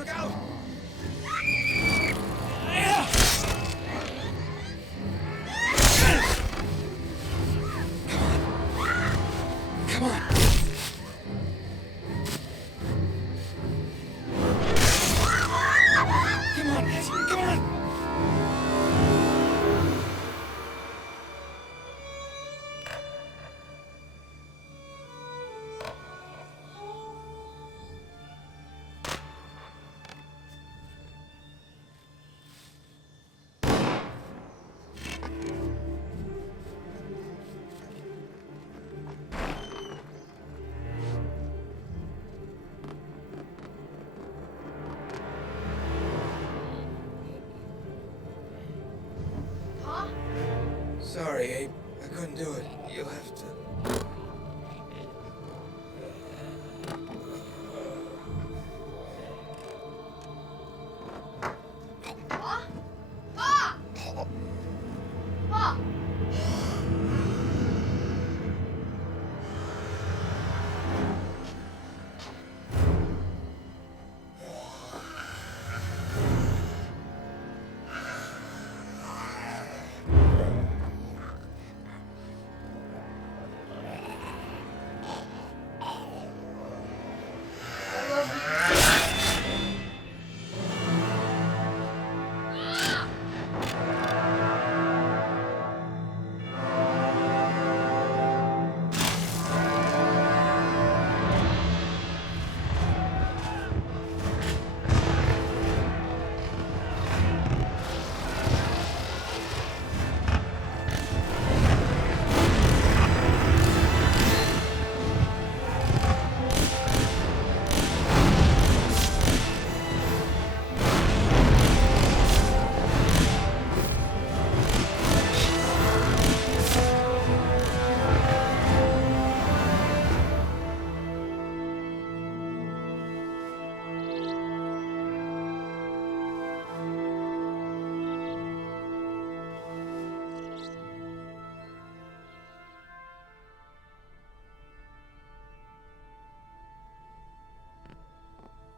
Look out! Come on. Come on, Nancy, come on! Sorry, Abe. I couldn't do it. You'll have to... Pa? Pa! Pa!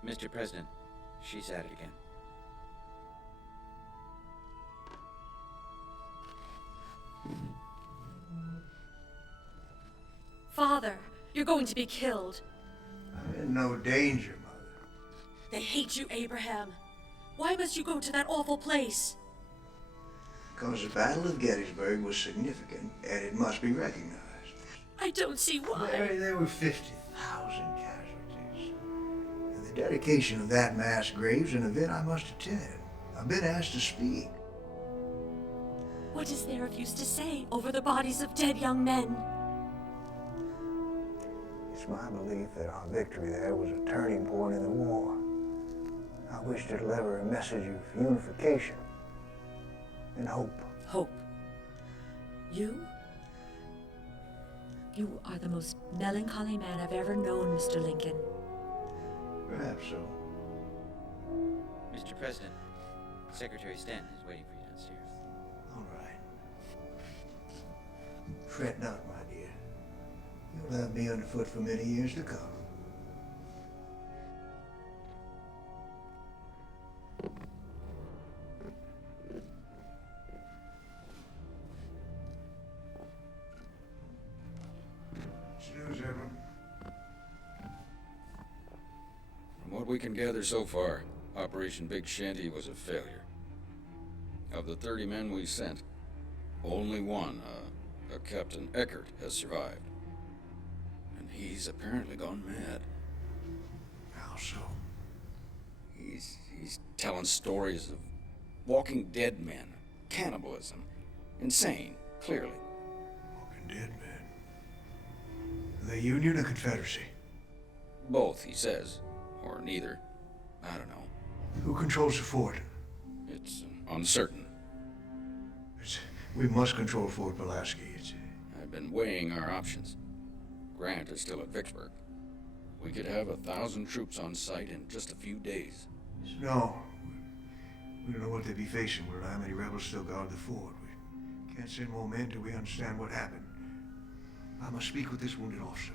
Mr. President, she's at it again. Father, you're going to be killed. I'm in no danger, Mother. They hate you, Abraham. Why must you go to that awful place? Because the Battle of Gettysburg was significant, and it must be recognized. I don't see why. There were 50,000 casualties. And the dedication of that mass grave's an event I must attend. I've been asked to speak. What is there of use to say over the bodies of dead young men? It's my belief that our victory there was a turning point in the war. I wish to deliver a message of unification and hope. Hope. You? You are the most melancholy man I've ever known, Mr. Lincoln. Perhaps so. Mr. President, Secretary Stanton is waiting for you downstairs. All right. Fret not, my dear. You'll have me underfoot for many years to come. Snooze, everyone. From what we can gather so far, Operation Big Shanty was a failure. Of the 30 men we sent, only one, a Captain Eckert, has survived. And he's apparently gone mad. How so? He's telling stories of walking dead men, cannibalism, insane, clearly. Walking dead men. The Union or Confederacy? Both, he says. Or neither. I don't know. Who controls the fort? It's uncertain. We must control Fort Pulaski. I've been weighing our options. Grant is still at Vicksburg. We could have 1,000 troops on site in just a few days. No. We don't know what they'd be facing. We don't know how many rebels still guard the fort. We can't send more men till we understand what happened. I must speak with this wounded officer.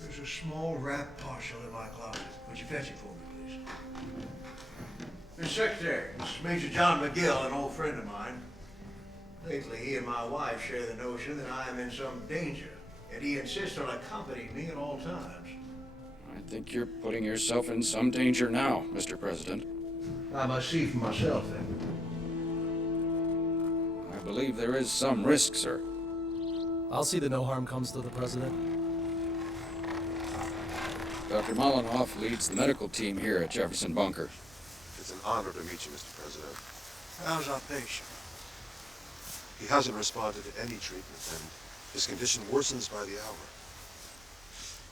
There's a small wrapped parcel in my closet. Would you fetch it for me, please? Mr. Secretary, this is Major John McGill, an old friend of mine. Lately, he and my wife share the notion that I am in some danger, and he insists on accompanying me at all times. I think you're putting yourself in some danger now, Mr. President. I must see for myself, then. I believe there is some risk, sir. I'll see that no harm comes to the president. Dr. Molinoff leads the medical team here at Jefferson Bunker. It's an honor to meet you, Mr. President. How's our patient? He hasn't responded to any treatment, and his condition worsens by the hour.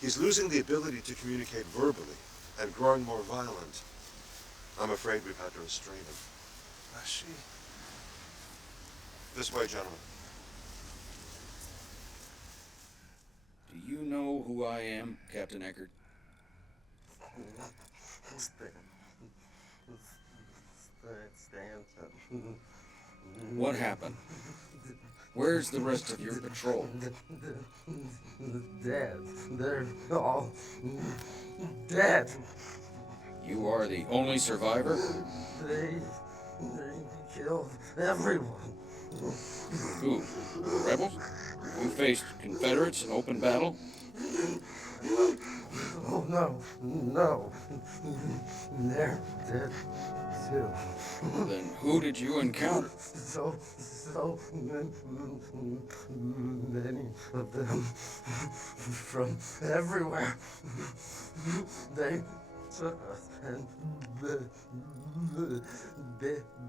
He's losing the ability to communicate verbally and growing more violent. I'm afraid we've had to restrain him. I see. This way, gentlemen. Do you know who I am, Captain Eckert? What happened? Where's the rest of your patrol? Dead. They're all dead. You are the only survivor? They killed everyone. Who? The rebels? You faced Confederates in open battle? Oh, no. They're dead too. Then who did you encounter? So many of them from everywhere. They took us and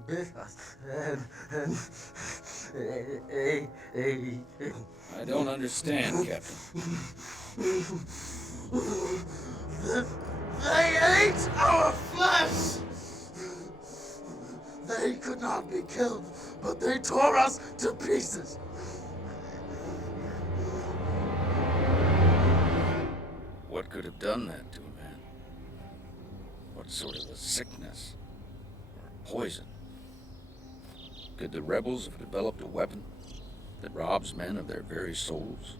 bit us and I don't understand, Captain. They ate our flesh! They could not be killed, but they tore us to pieces. What could have done that to a man? What sort of a sickness? Or poison? Could the rebels have developed a weapon that robs men of their very souls?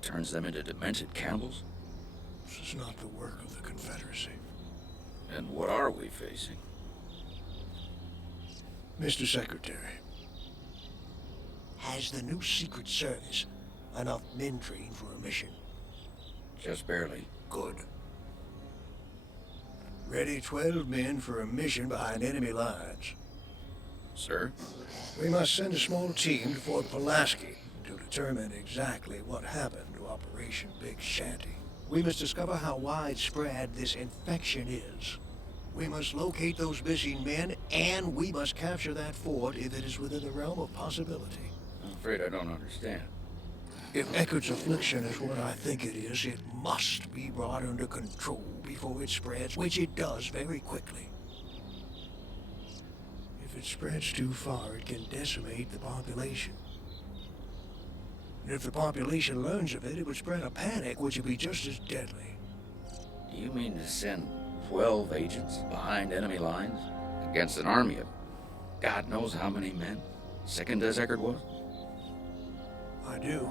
Turns them into demented cannibals? This is not the work of the Confederacy. And what are we facing? Mr. Secretary, has the new Secret Service enough men trained for a mission? Just barely. Good. Ready 12 men for a mission behind enemy lines. Sir? We must send a small team to Fort Pulaski to determine exactly what happened to Operation Big Shanty. We must discover how widespread this infection is. We must locate those missing men, and we must capture that fort if it is within the realm of possibility. I'm afraid I don't understand. If Eckert's affliction is what I think it is, it must be brought under control before it spreads, which it does very quickly. If it spreads too far, it can decimate the population. And if the population learns of it, it would spread a panic, which would be just as deadly. Do you mean to send 12 agents behind enemy lines against an army of God knows how many men, sickened as Eckert was? I do.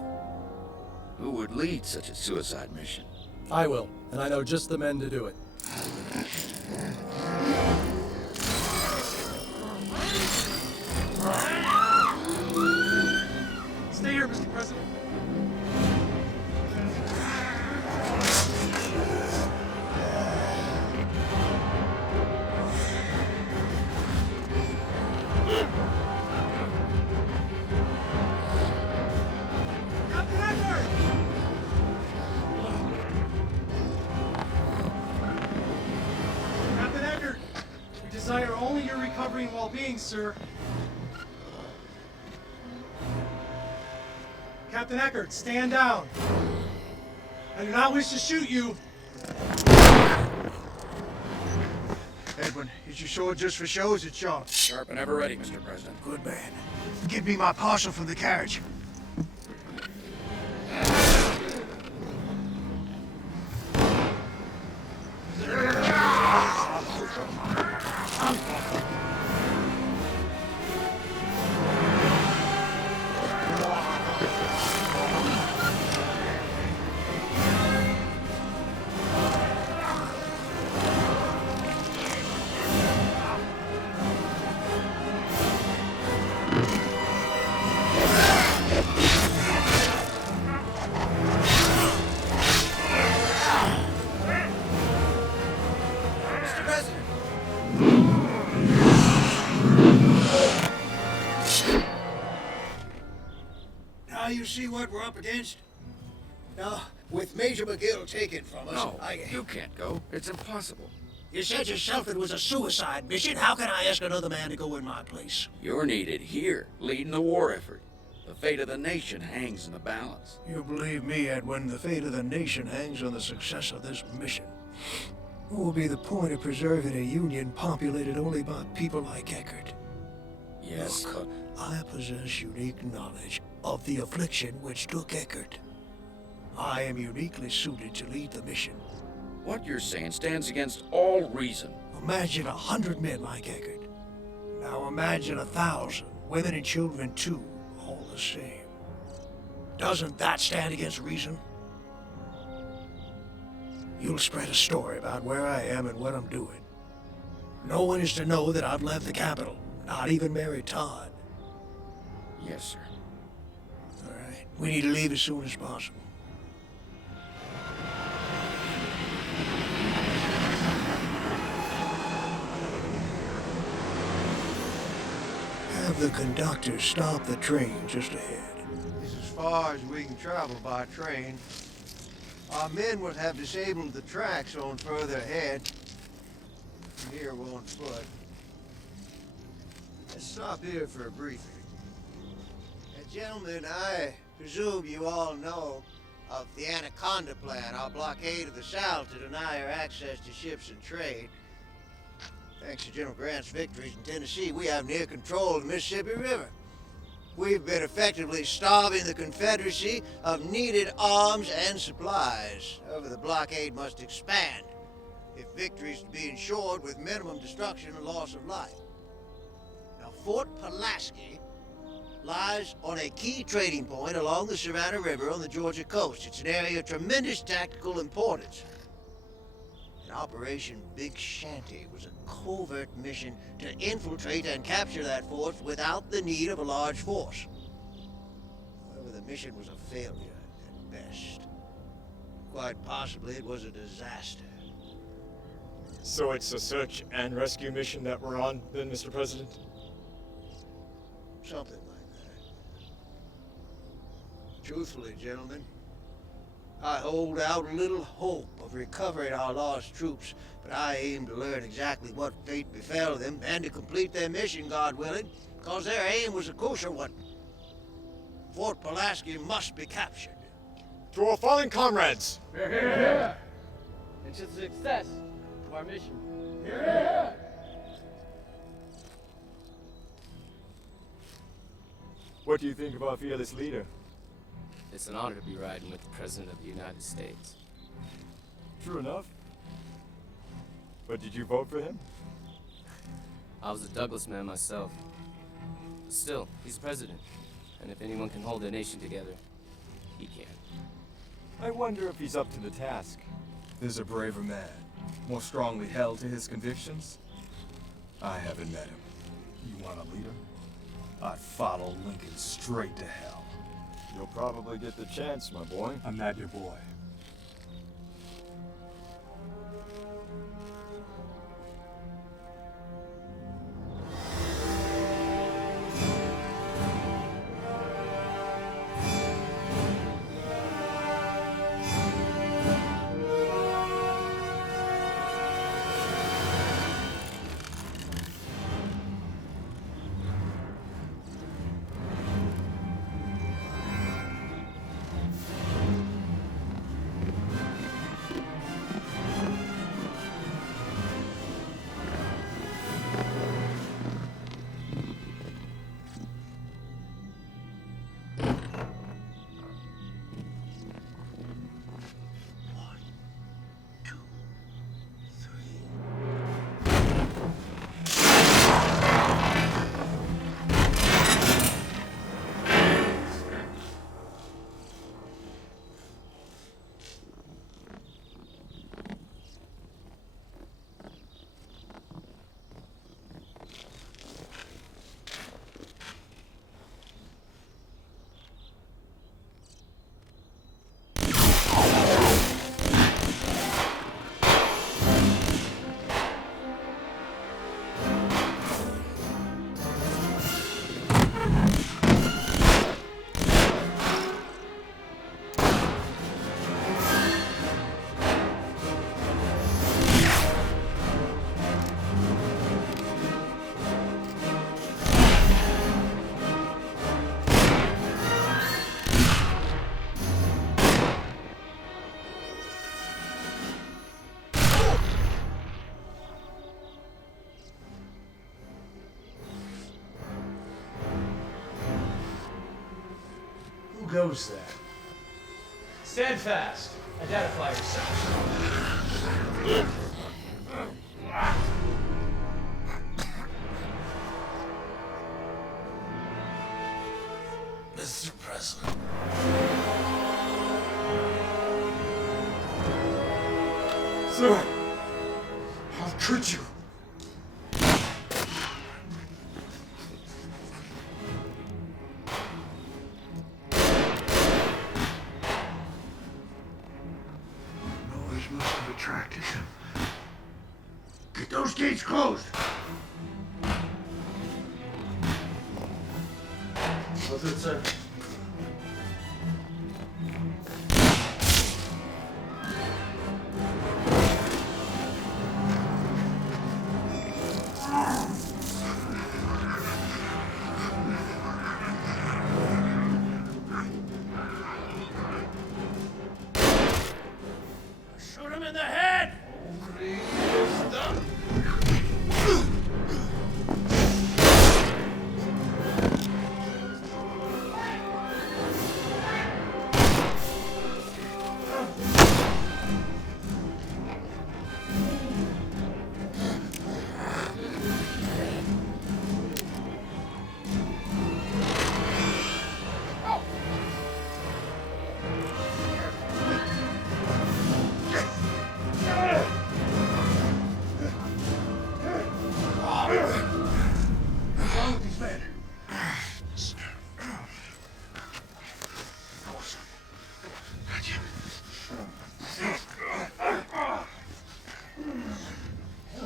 Who would lead such a suicide mission? I will, and I know just the men to do it. Stay here, Mr. President. Captain Eckert, we desire only your recovery and well-being, sir. Captain Eckert, stand down. I do not wish to shoot you. Edwin, is your sword just for show, or is it sharp? Sharp and ever ready, Mr. President. Good man. Give me my parcel from the carriage. you see what we're up against? Now, with Major McGill taken from us, No, you can't go. It's impossible. You said yourself it was a suicide mission. How can I ask another man to go in my place? You're needed here, leading the war effort. The fate of the nation hangs in the balance. You believe me, Edwin, the fate of the nation hangs on the success of this mission. What will be the point of preserving a union populated only by people like Eckert? Yes, Look, I possess unique knowledge of the affliction which took Eckert. I am uniquely suited to lead the mission. what you're saying stands against all reason. Imagine 100 men like Eckert. Now imagine 1,000, women and children too, all the same. Doesn't that stand against reason? You'll spread a story about where I am and what I'm doing. No one is to know that I've left the capital, not even Mary Todd. Yes, sir. All right, we need to leave as soon as possible. Have the conductor stop the train just ahead. It's as far as we can travel by train. Our men would have disabled the tracks on further ahead. From here, we're on foot. Let's stop here for a briefing. Gentlemen, I presume you all know of the Anaconda Plan, our blockade of the South to deny her access to ships and trade. Thanks to General Grant's victories in Tennessee, we have near control of the Mississippi River. We've been effectively starving the Confederacy of needed arms and supplies. However, the blockade must expand if victory is to be ensured with minimum destruction and loss of life. Now, Fort Pulaski lies on a key trading point along the Savannah River on the Georgia coast. It's an area of tremendous tactical importance. Operation Big Shanty was a covert mission to infiltrate and capture that fort without the need of a large force. However, the mission was a failure at best. Quite possibly it was a disaster. So it's a search and rescue mission that we're on, then, Mr. President? Something like that. Truthfully, gentlemen, I hold out little hope of recovering our lost troops, but I aim to learn exactly what fate befell them and to complete their mission, God willing, because their aim was a kosher one. Fort Pulaski must be captured. To our fallen comrades! Yeah. And to the success of our mission. Yeah. What do you think of our fearless leader? It's an honor to be riding with the President of the United States. True enough. But did you vote for him? I was a Douglas man myself. But still, he's president. And if anyone can hold a nation together, he can. I wonder if he's up to the task. There's a braver man, more strongly held to his convictions. I haven't met him. You want a leader? I'd follow Lincoln straight to hell. You'll probably get the chance, my boy. I'm not your boy. goes there? Stand fast. Identify yourself. Mr. President. Sir, how could you? Noise must have attracted him. Get those gates closed. What's it, sir? Shoot him in the head!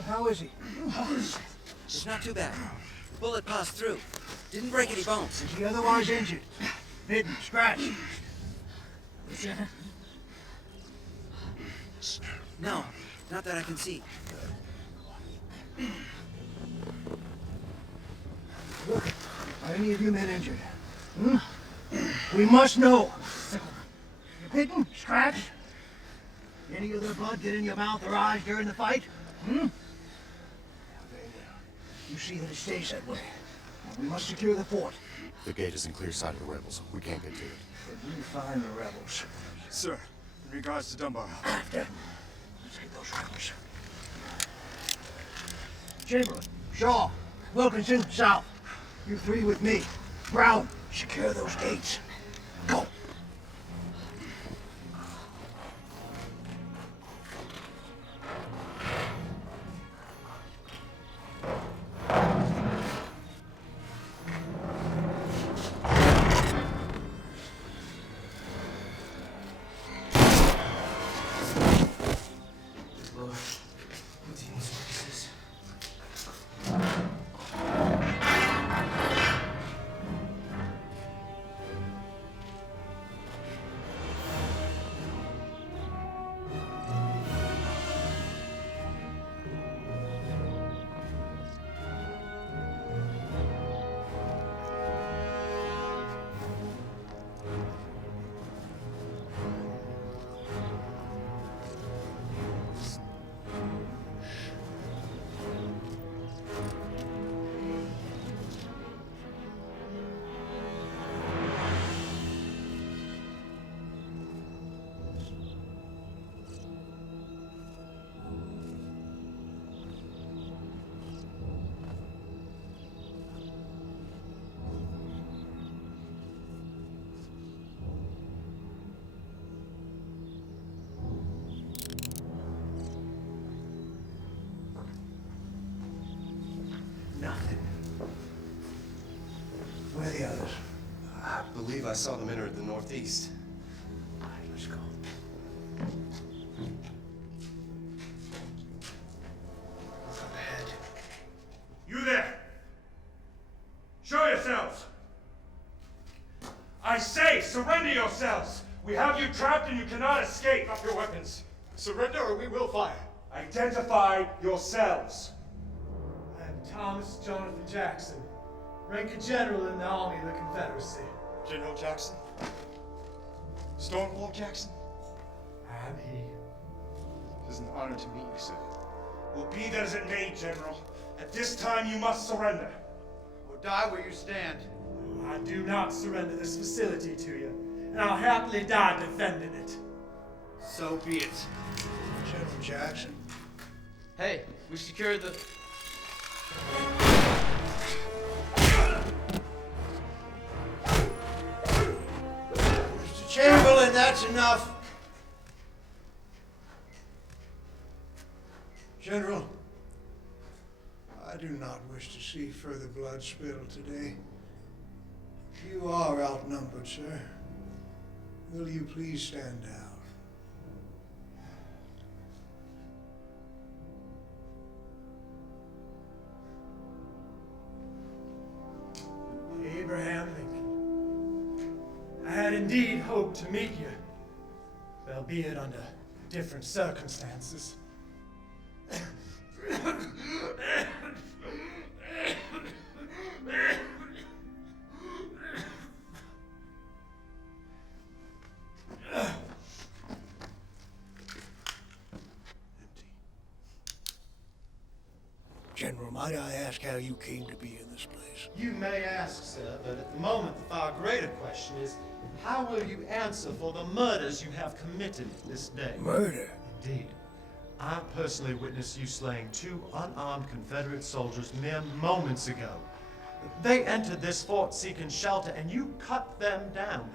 How is he? It's not too bad. Bullet passed through. Didn't break any bones. Is he otherwise injured? Bitten, scratched? No, not that I can see. Look, are any of you men injured? Hmm? We must know. You bitten, scratched? Any of their blood get in your mouth or eyes during the fight? Hmm? You see that it stays that way. We must secure the fort. The gate is in clear sight of the rebels. We can't get to it. But we find the rebels. Sir, in regards to Dunbar. After. Let's get those rebels. Chamberlain, Shaw, Wilkinson, south. You three with me. Brown, secure those gates. Go. Nothing. Where are the others? I believe I saw them enter the northeast. All right, let's go. Look up ahead. You there! Show yourselves! I say, surrender yourselves! We have you trapped and you cannot escape. Drop your weapons. Surrender or we will fire. Identify yourselves. I am Thomas Jonathan Jackson, rank of general in the Army of the Confederacy. General Jackson? Stonewall Jackson? I am he. It is an honor to meet you, sir. Will be that as it may, General. At this time you must surrender. Or die where you stand. I do not surrender this facility to you. and I'll happily die defending it. So be it. General Jackson. Hey, we secured the... Mr. Chamberlain, that's enough. General, I do not wish to see further blood spilled today. You are outnumbered, sir. Will you please stand down? Abraham Lincoln, I had indeed hoped to meet you, albeit under different circumstances. General, might I ask how you came to be in this place? You may ask, sir, but at the moment the far greater question is, how will you answer for the murders you have committed this day? Murder? Indeed. I personally witnessed you slaying 2 unarmed Confederate soldiers mere moments ago. They entered this fort seeking shelter, and you cut them down.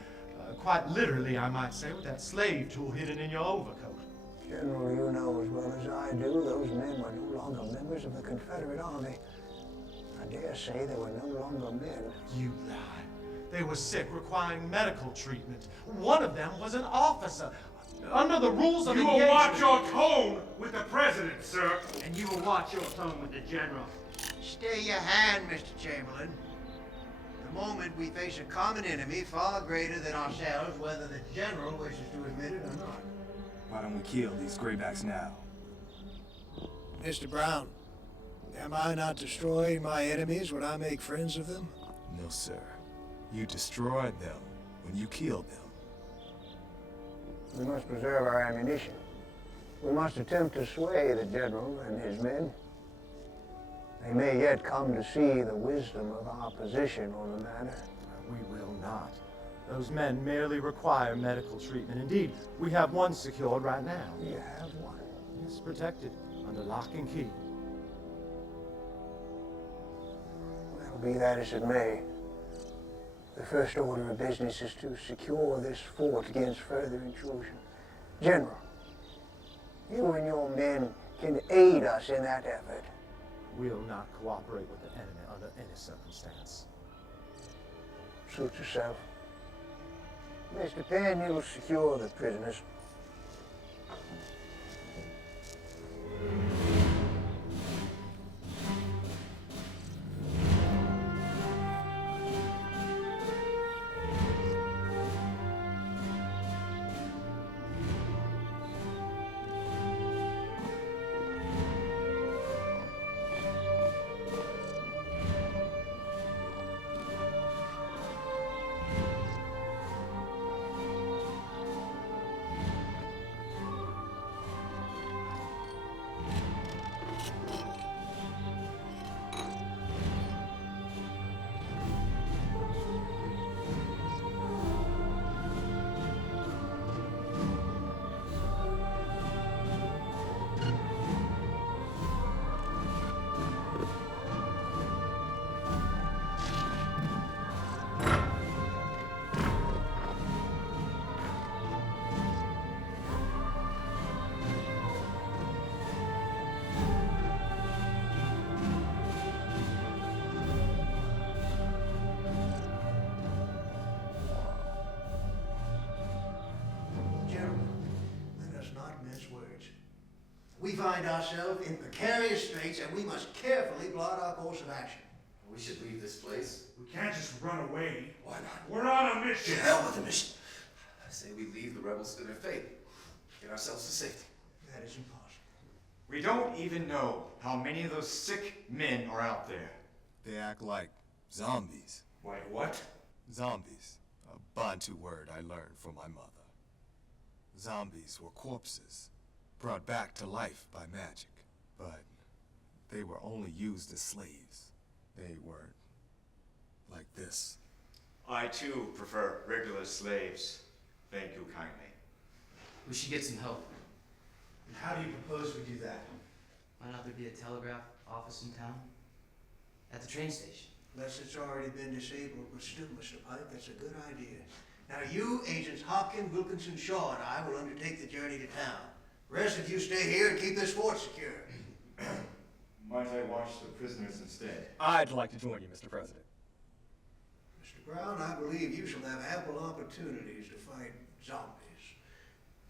Quite literally, I might say, with that slave tool hidden in your overcoat. General, you know as well as I do, those men were no longer members of the Confederate Army. I dare say they were no longer men. You lie. They were sick, requiring medical treatment. One of them was an officer. Under the rules of engagement... You will watch your tone with the president, sir. And you will watch your tone with the general. Stay your hand, Mr. Chamberlain. The moment we face a common enemy far greater than ourselves, whether the general wishes to admit it or not. Why don't we kill these graybacks now? Mr. Brown, am I not destroying my enemies when I make friends of them? No, sir. You destroyed them when you killed them. We must preserve our ammunition. We must attempt to sway the general and his men. They may yet come to see the wisdom of our position on the matter. We will not. Those men merely require medical treatment. Indeed, we have one secured right now. You have one? Yes, protected, under lock and key. Well, be that as it may, the first order of business is to secure this fort against further intrusion. General, you and your men can aid us in that effort. We'll not cooperate with the enemy under any circumstance. Suit yourself. Mr. Penn, you'll secure the prisoners. We find ourselves in precarious straits, and we must carefully plot our course of action. We should leave this place. We can't just run away. Why not? We're on a mission. To hell with the mission. I say we leave the rebels to their fate. Get ourselves to safety. That is impossible. We don't even know how many of those sick men are out there. They act like zombies. Like what? Zombies. A Bantu word I learned from my mother. Zombies were corpses, brought back to life by magic. But they were only used as slaves. They weren't like this. I too prefer regular slaves. Thank you kindly. We should get some help. And how do you propose we do that? Might not there be a telegraph office in town? At the train station. Unless it's already been disabled, but still, Mr. Pike, that's a good idea. Now you, Agents Hopkins, Wilkinson, Shaw, and I will undertake the journey to town. The rest of you stay here and keep this fort secure. Might I watch the prisoners instead? I'd like to join you, Mr. President. Mr. Brown, I believe you shall have ample opportunities to fight zombies.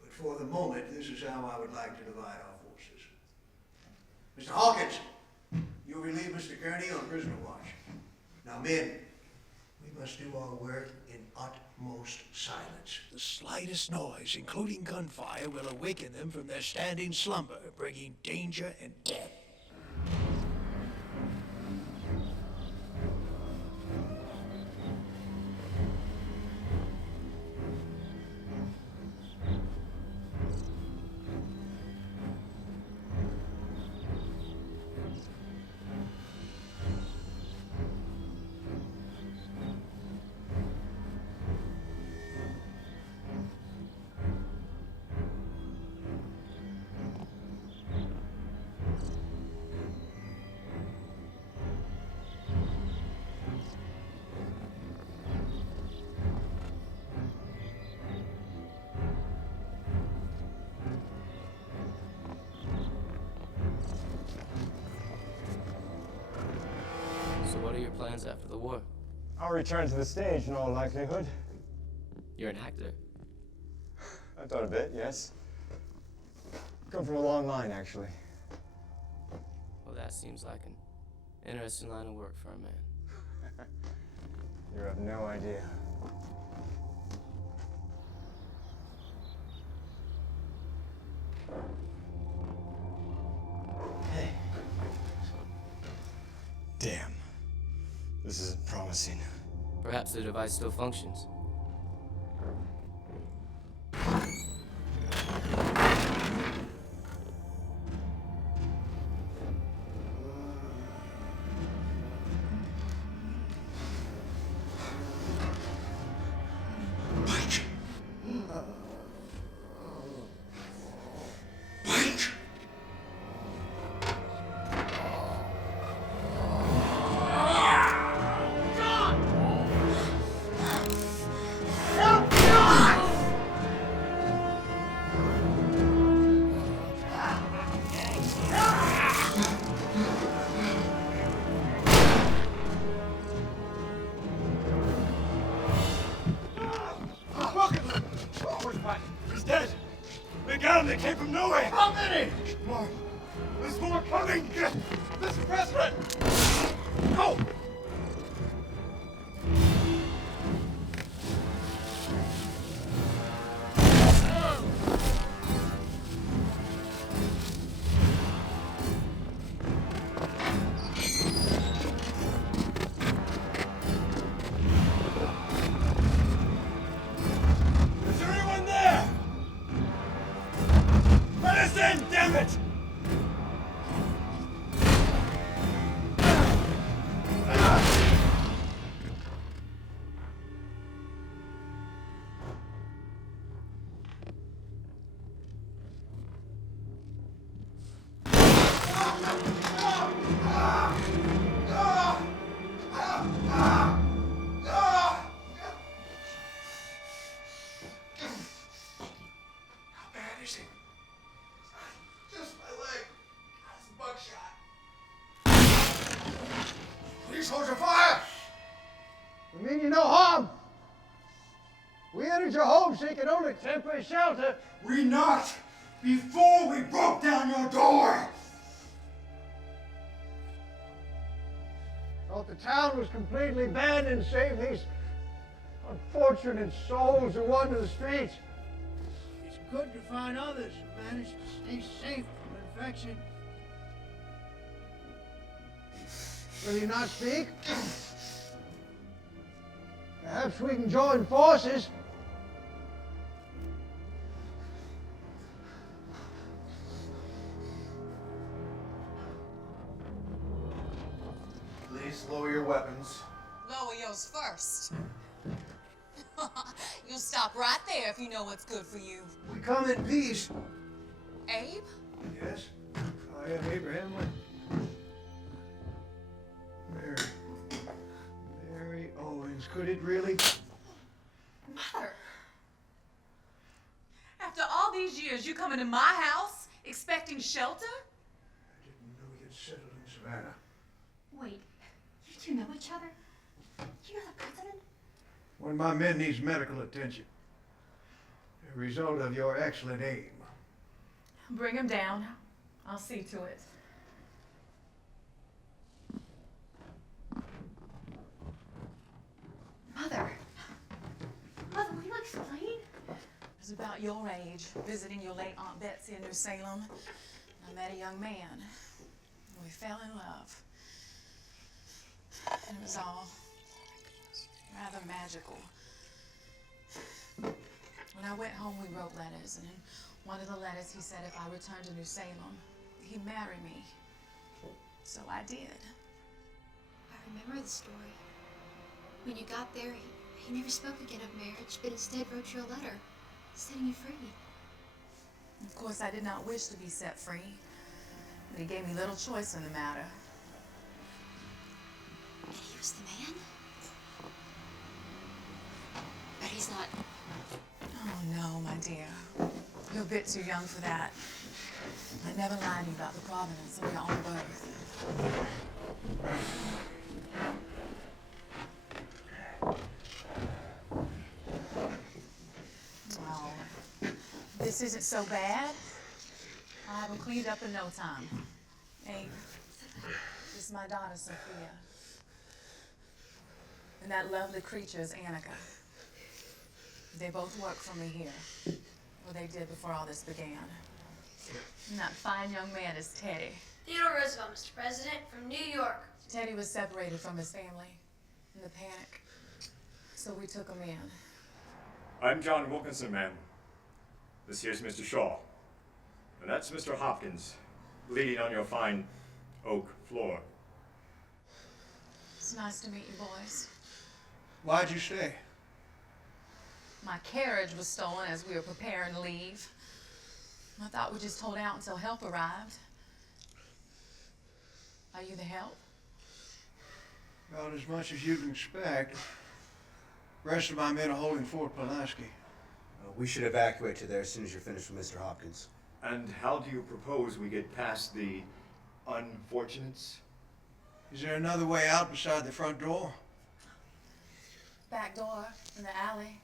But for the moment, this is how I would like to divide our forces. Mr. Hawkins, you relieve Mr. Gurney on prisoner watch. Now, men, we must do our work in utmost silence. The slightest noise, including gunfire, will awaken them from their standing slumber, bringing danger and death. So what are your plans after the war? I'll return to the stage in all likelihood. You're an actor. I've done a bit, yes. Come from a long line, actually. Well, that seems like an interesting line of work for a man. You have no idea. Hey. Damn. This isn't promising. Perhaps the device still functions. He's dead! They got him! They came from nowhere! How many? More! There's more coming! Mr. President! Go! Is there anyone there? Let us in, damn it! Just my leg. That's a buckshot. Please hold your fire. We mean you no harm. We entered your home seeking only temporary shelter. We knocked before we broke down your door. Thought the town was completely abandoned, save these unfortunate souls who wander the streets. It's good to find others who manage to stay safe from infection. Will you not speak? Perhaps we can join forces. Please lower your weapons. Lower yours first. You'll stop right there if you know what's good for you. We come in peace. Abe? Yes, I am Abraham Lincoln. Mary Owens, could it really? Mother. After all these years, you come into my house expecting shelter? I didn't know you'd settled in Savannah. Wait, you two know each other? You know the president? One of my men needs medical attention. A result of your excellent aim. Bring him down. I'll see to it. Mother, will you explain? I was about your age, visiting your late Aunt Betsy in New Salem. I met a young man. We fell in love. And it was all rather magical. When I went home, we wrote letters, and in one of the letters he said if I returned to New Salem, he'd marry me. So I did. I remember the story. When you got there, he never spoke again of marriage, but instead wrote you a letter, setting you free. Of course, I did not wish to be set free, but he gave me little choice in the matter. And he was the man? But he's not. Oh, no, my dear. You're a bit too young for that. I never lied to you about the provenance of your own birth. Well, this isn't so bad. I'll have them cleaned up in no time. Abe, this is my daughter, Sophia. And that lovely creature is Annika. They both work for me here. Well, they did before all this began. And that fine young man is Teddy. Theodore Roosevelt, Mr. President, from New York. Teddy was separated from his family in the panic, so we took him in. I'm John Wilkinson, ma'am. This here's Mr. Shaw. And that's Mr. Hopkins, bleeding on your fine oak floor. It's nice to meet you, boys. Why'd you stay? My carriage was stolen as we were preparing to leave. I thought we'd just hold out until help arrived. Are you the help? About as much as you can expect. Rest of my men are holding Fort Pulaski. We should evacuate to there as soon as you're finished with Mr. Hopkins. And how do you propose we get past the unfortunates? Is there another way out beside the front door? Back door in the alley.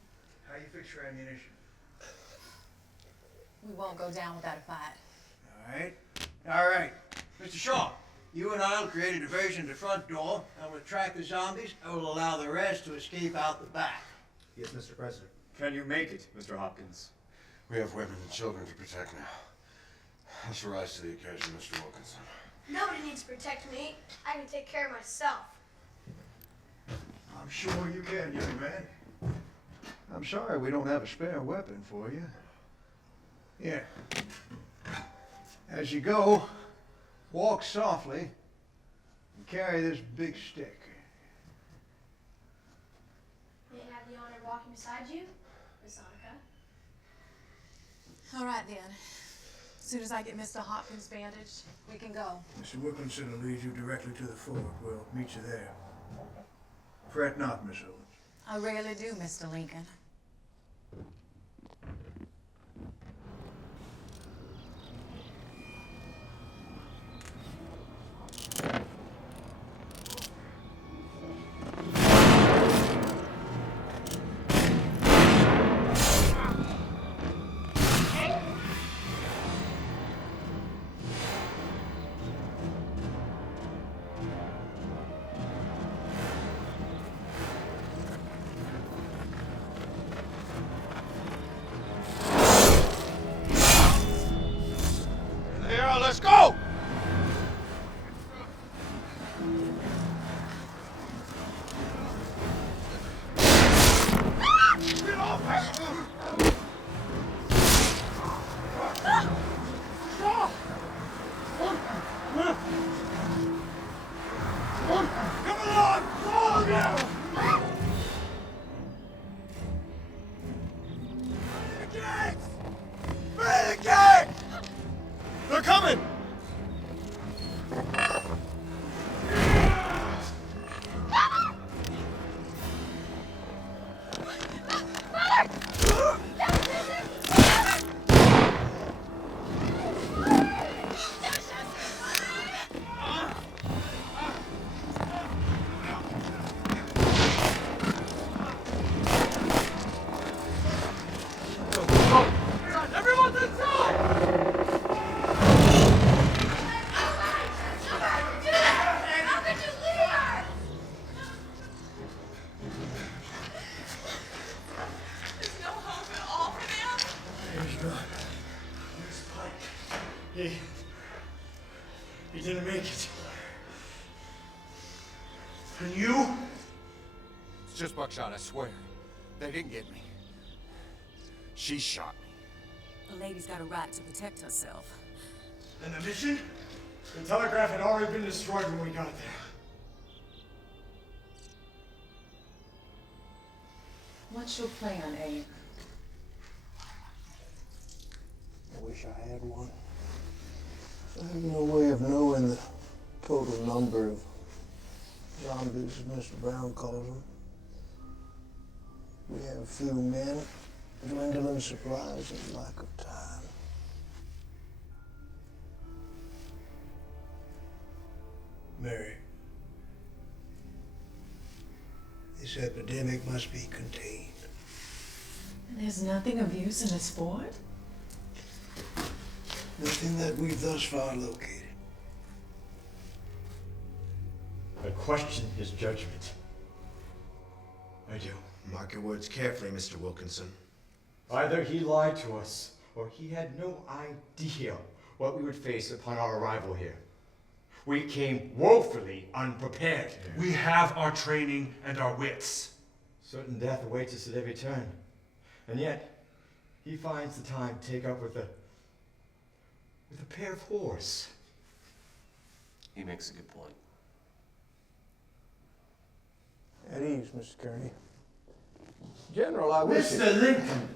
How you fix your ammunition? We won't go down without a fight. All right. Mr. Shaw, you and I'll create a diversion at the front door. I will attract the zombies. I will allow the rest to escape out the back. Yes, Mr. President. Can you make it, Mr. Hopkins? We have women and children to protect now. Let's rise to the occasion, Mr. Wilkinson. Nobody needs to protect me. I can take care of myself. I'm sure you can, young man. I'm sorry we don't have a spare weapon for you. Here. As you go, walk softly and carry this big stick. May I have the honor of walking beside you, Miss Annika? All right, then. As soon as I get Mr. Hopkins bandaged, we can go. Mr. Wilkinson will lead you directly to the fort. We'll meet you there. Fret not, Miss Owens. I rarely do, Mr. Lincoln. gates! Free the gates! They're coming! He didn't make it. And you? It's just buckshot, I swear. They didn't get me. She shot me. The lady's got a right to protect herself. And the mission? The telegraph had already been destroyed when we got there. What's your plan, Abe? I wish I had one. I have no way of knowing the total number of zombies, as Mr. Brown calls them. We have few men, dwindling supplies, and lack of time. Mary, this epidemic must be contained. And there's nothing of use in this fort? Nothing that we've thus far located. I question his judgment. I do. Mark your words carefully, Mr. Wilkinson. Either he lied to us, or he had no idea what we would face upon our arrival here. We came woefully unprepared. We have our training and our wits. Certain death awaits us at every turn. And yet, he finds the time to take up with a pair of whores. He makes a good point. At ease, Mr. Kearney. General, I wish... Mr. Lincoln,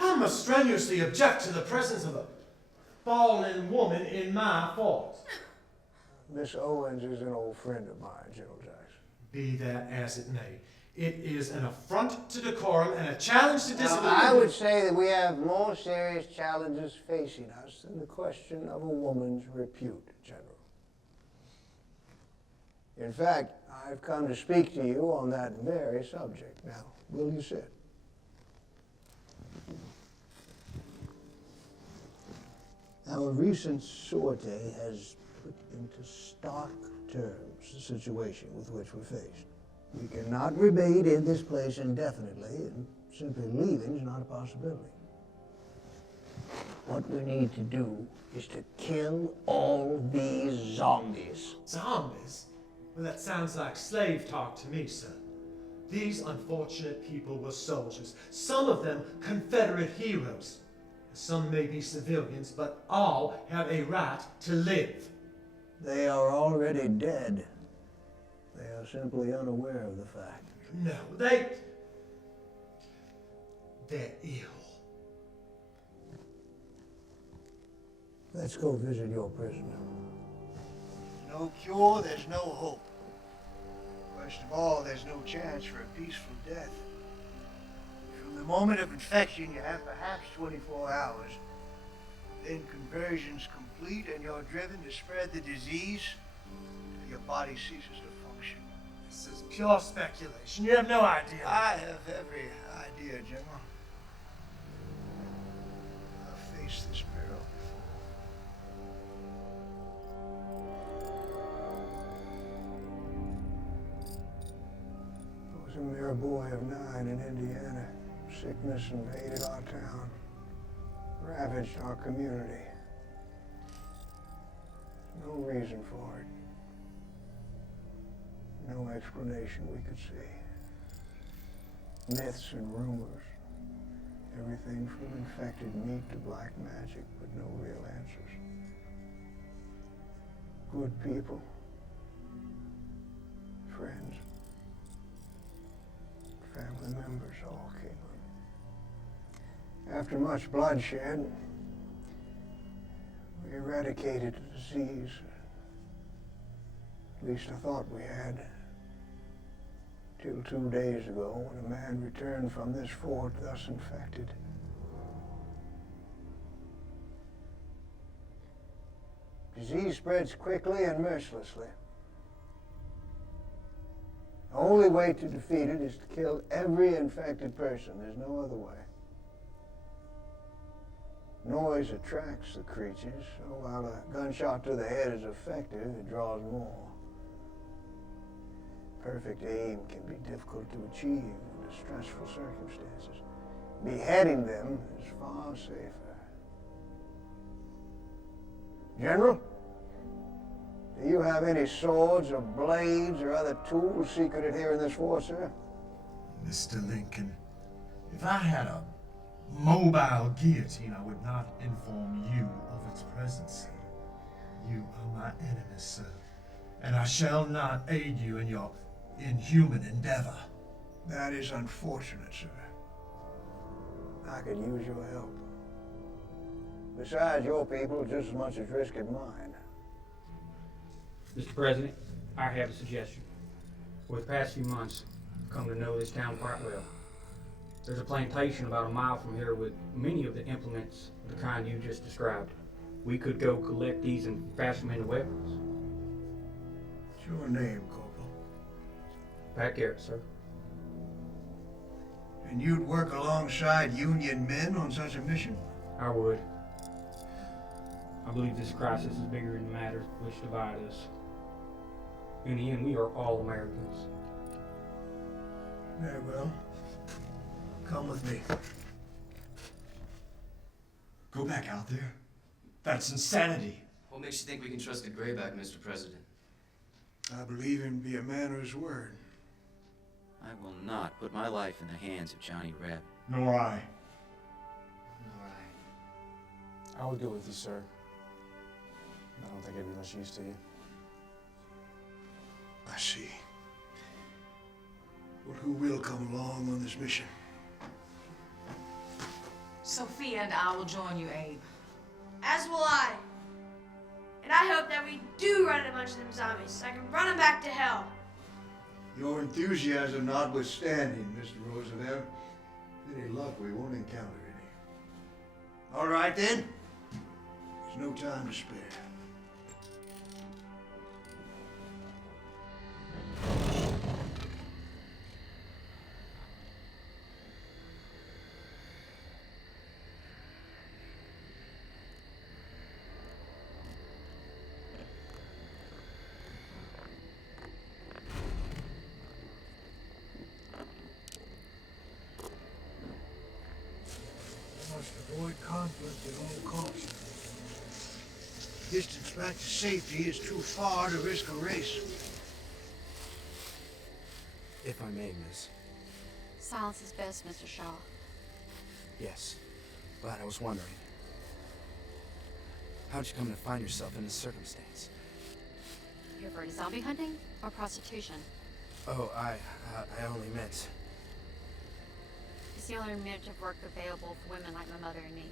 I must strenuously object to the presence of a fallen woman in my fort. Miss Owens is an old friend of mine, General Jackson. Be that as it may, it is an affront to decorum and a challenge to discipline. I would say that we have more serious challenges facing us than the question of a woman's repute, General. In fact, I've come to speak to you on that very subject. Now, will you sit? Our recent sortie has put into stark terms the situation with which we're faced. We cannot remain in this place indefinitely, and simply leaving is not a possibility. What we need to do is to kill all these zombies. Zombies? Well, that sounds like slave talk to me, sir. These unfortunate people were soldiers, some of them Confederate heroes. Some may be civilians, but all have a right to live. They are already dead. They are simply unaware of the fact. No, they're ill. Let's go visit your prisoner. No cure, there's no hope. Worst of all, there's no chance for a peaceful death. From the moment of infection, you have perhaps 24 hours. Then conversion's complete and you're driven to spread the disease till your body ceases to function. This is pure speculation. You have no idea. I have every idea, General. I've faced this peril I was a mere boy of 9 in Indiana. Sickness invaded our town, ravaged our community. No reason for it. No explanation we could see. Myths and rumors. Everything from infected meat to black magic, but no real answers. Good people. Friends. Family members all came After much bloodshed, we eradicated the disease. At least I thought we had. Till 2 days ago, when a man returned from this fort thus infected. Disease spreads quickly and mercilessly. The only way to defeat it is to kill every infected person. There's no other way. Noise attracts the creatures, so while a gunshot to the head is effective, it draws more. Perfect aim can be difficult to achieve under stressful circumstances. Beheading them is far safer. General, do you have any swords or blades or other tools secreted here in this fort, sir? Mr. Lincoln, if I had a mobile guillotine, I would not inform you of its presence. You are my enemy, sir, and I shall not aid you in your inhuman endeavor. That is unfortunate, sir. I could use your help. Besides, your people just as much at risk as mine. Mr. President, I have a suggestion. For the past few months, I've come to know this town quite well. There's a plantation about a mile from here with many of the implements of the kind you just described. We could go collect these and fashion them into weapons. What's your name, Corporal? Pat Garrett, sir. And you'd work alongside Union men on such a mission? I would. I believe this crisis is bigger than the matters which divide us. In the end, we are all Americans. Very well. Come with me. Go back out there? That's insanity. What makes you think we can trust a grayback, Mr. President? I believe him to be a man of his word. I will not put my life in the hands of Johnny Reb. Nor I. I would go with you, sir. I don't think I'd be much use to you. I see. Well, who will come along on this mission? Sophia and I will join you, Abe. As will I. And I hope that we do run a bunch of them zombies so I can run them back to hell. Your enthusiasm notwithstanding, Mr. Roosevelt, any luck we won't encounter any. All right, then. There's no time to spare. Avoid conflict at all costs. Distance back to safety is too far to risk a race. If I may, miss. Silence is best, Mr. Shaw. Yes, but I was wondering. How'd you come to find yourself in this circumstance? You referring to zombie hunting or prostitution? Oh, I only meant... It's the only minute of work available for women like my mother and me,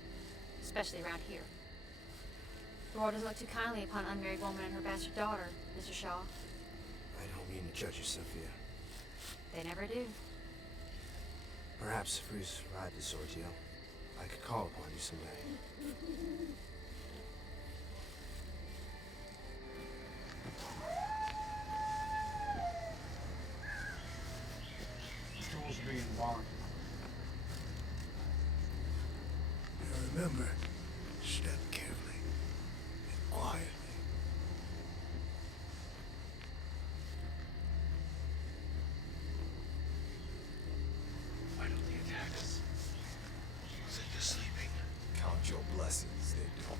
especially around here. The world doesn't look too kindly upon an unmarried woman and her bastard daughter, Mr. Shaw. I don't mean to judge you, Sophia. They never do. Perhaps if we survived this ordeal, I could call upon you someday. Tools will be in the barn. Now remember, step carefully and quietly. Why don't they attack us? Think they're sleeping? Count your blessings, they don't.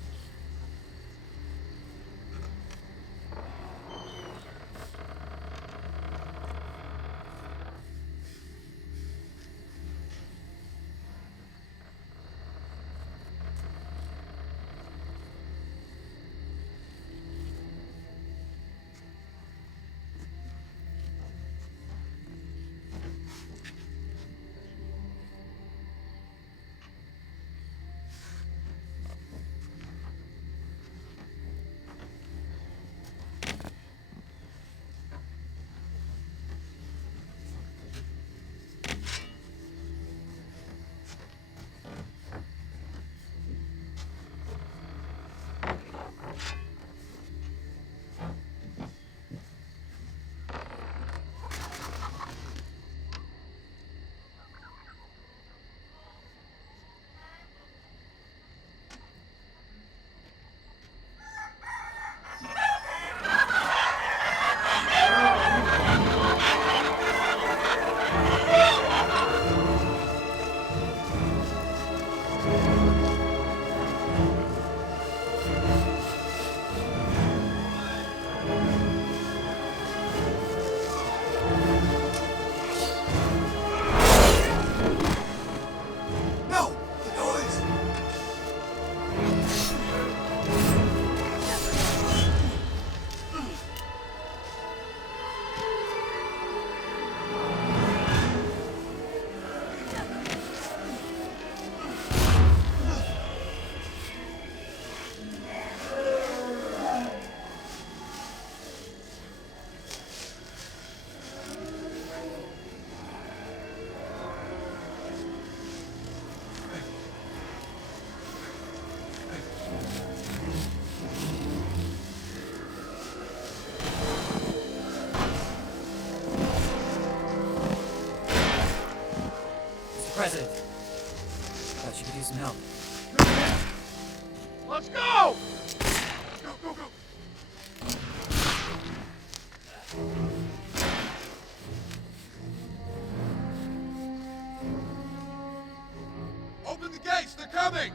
President. Thought you could use some help. Let's go! Go, go, go! Open the gates! They're coming!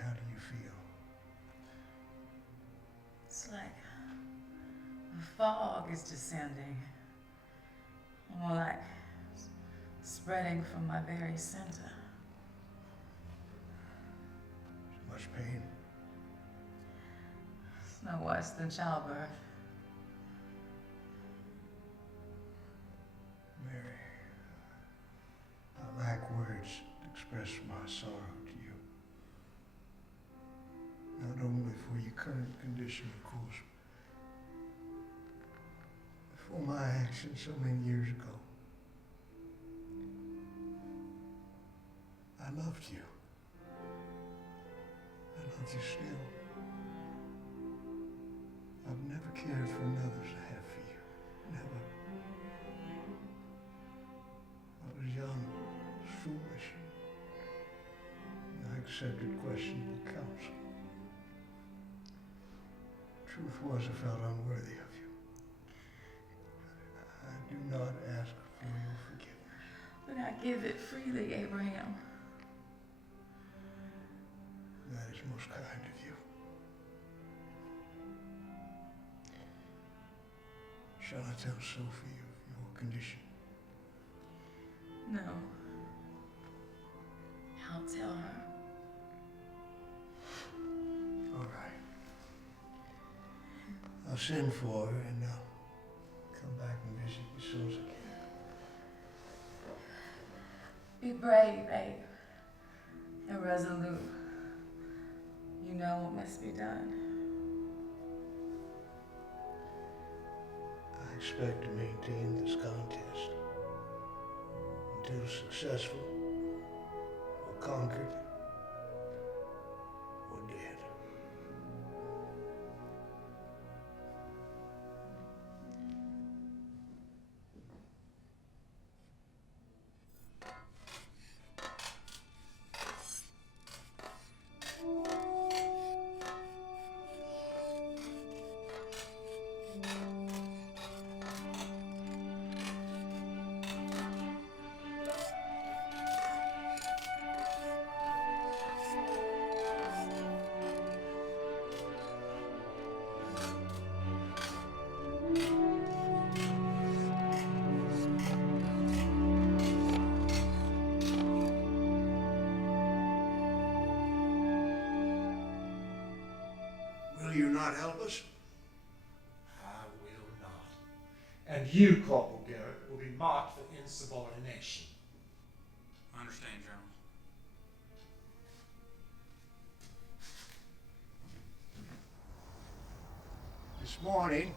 How do you feel? It's like a fog is descending. More like spreading from my very center. Much pain. It's no worse than childbirth. Mary, I lack words to express my sorrow to you. Not only for your current condition, of course, but for my actions so many years ago. I loved you. I love you still. I've never cared for another as I have for you. Never. I was young, foolish, and I accepted questionable counsel. Truth was, I felt unworthy of you. I do not ask for your forgiveness. But I give it freely, Abraham. That is most kind of you. Shall I tell Sophie of your condition? No. I'll tell her. All right. I'll send for her and I'll come back and visit you as soon as I can. Be brave, Abe. And resolute. You know what must be done. I expect to maintain this contest until successful or conquered or dead. Will you not help us? I will not. And you, Corporal Garrett, will be marked for insubordination. I understand, General. This morning,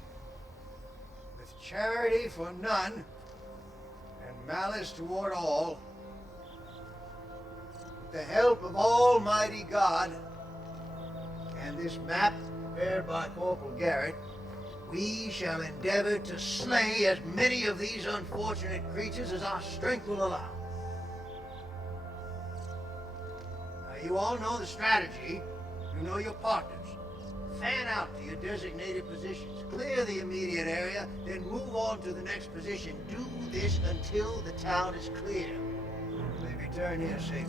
with charity for none and malice toward all, with the help of Almighty God and this map prepared by Corporal Garrett, we shall endeavor to slay as many of these unfortunate creatures as our strength will allow. Now, you all know the strategy. You know your partners. Fan out to your designated positions. Clear the immediate area, then move on to the next position. Do this until the town is clear. You may return here safely.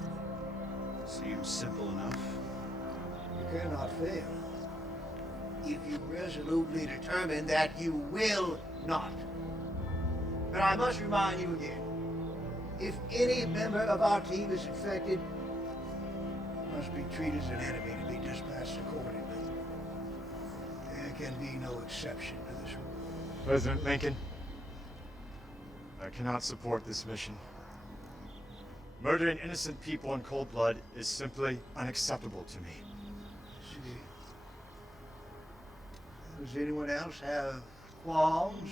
Seems simple enough. You cannot fail. If you resolutely determine that you will not. But I must remind you again, if any member of our team is infected, he must be treated as an enemy to be dispatched accordingly. There can be no exception to this rule. President Lincoln, I cannot support this mission. Murdering innocent people in cold blood is simply unacceptable to me. See. Does anyone else have qualms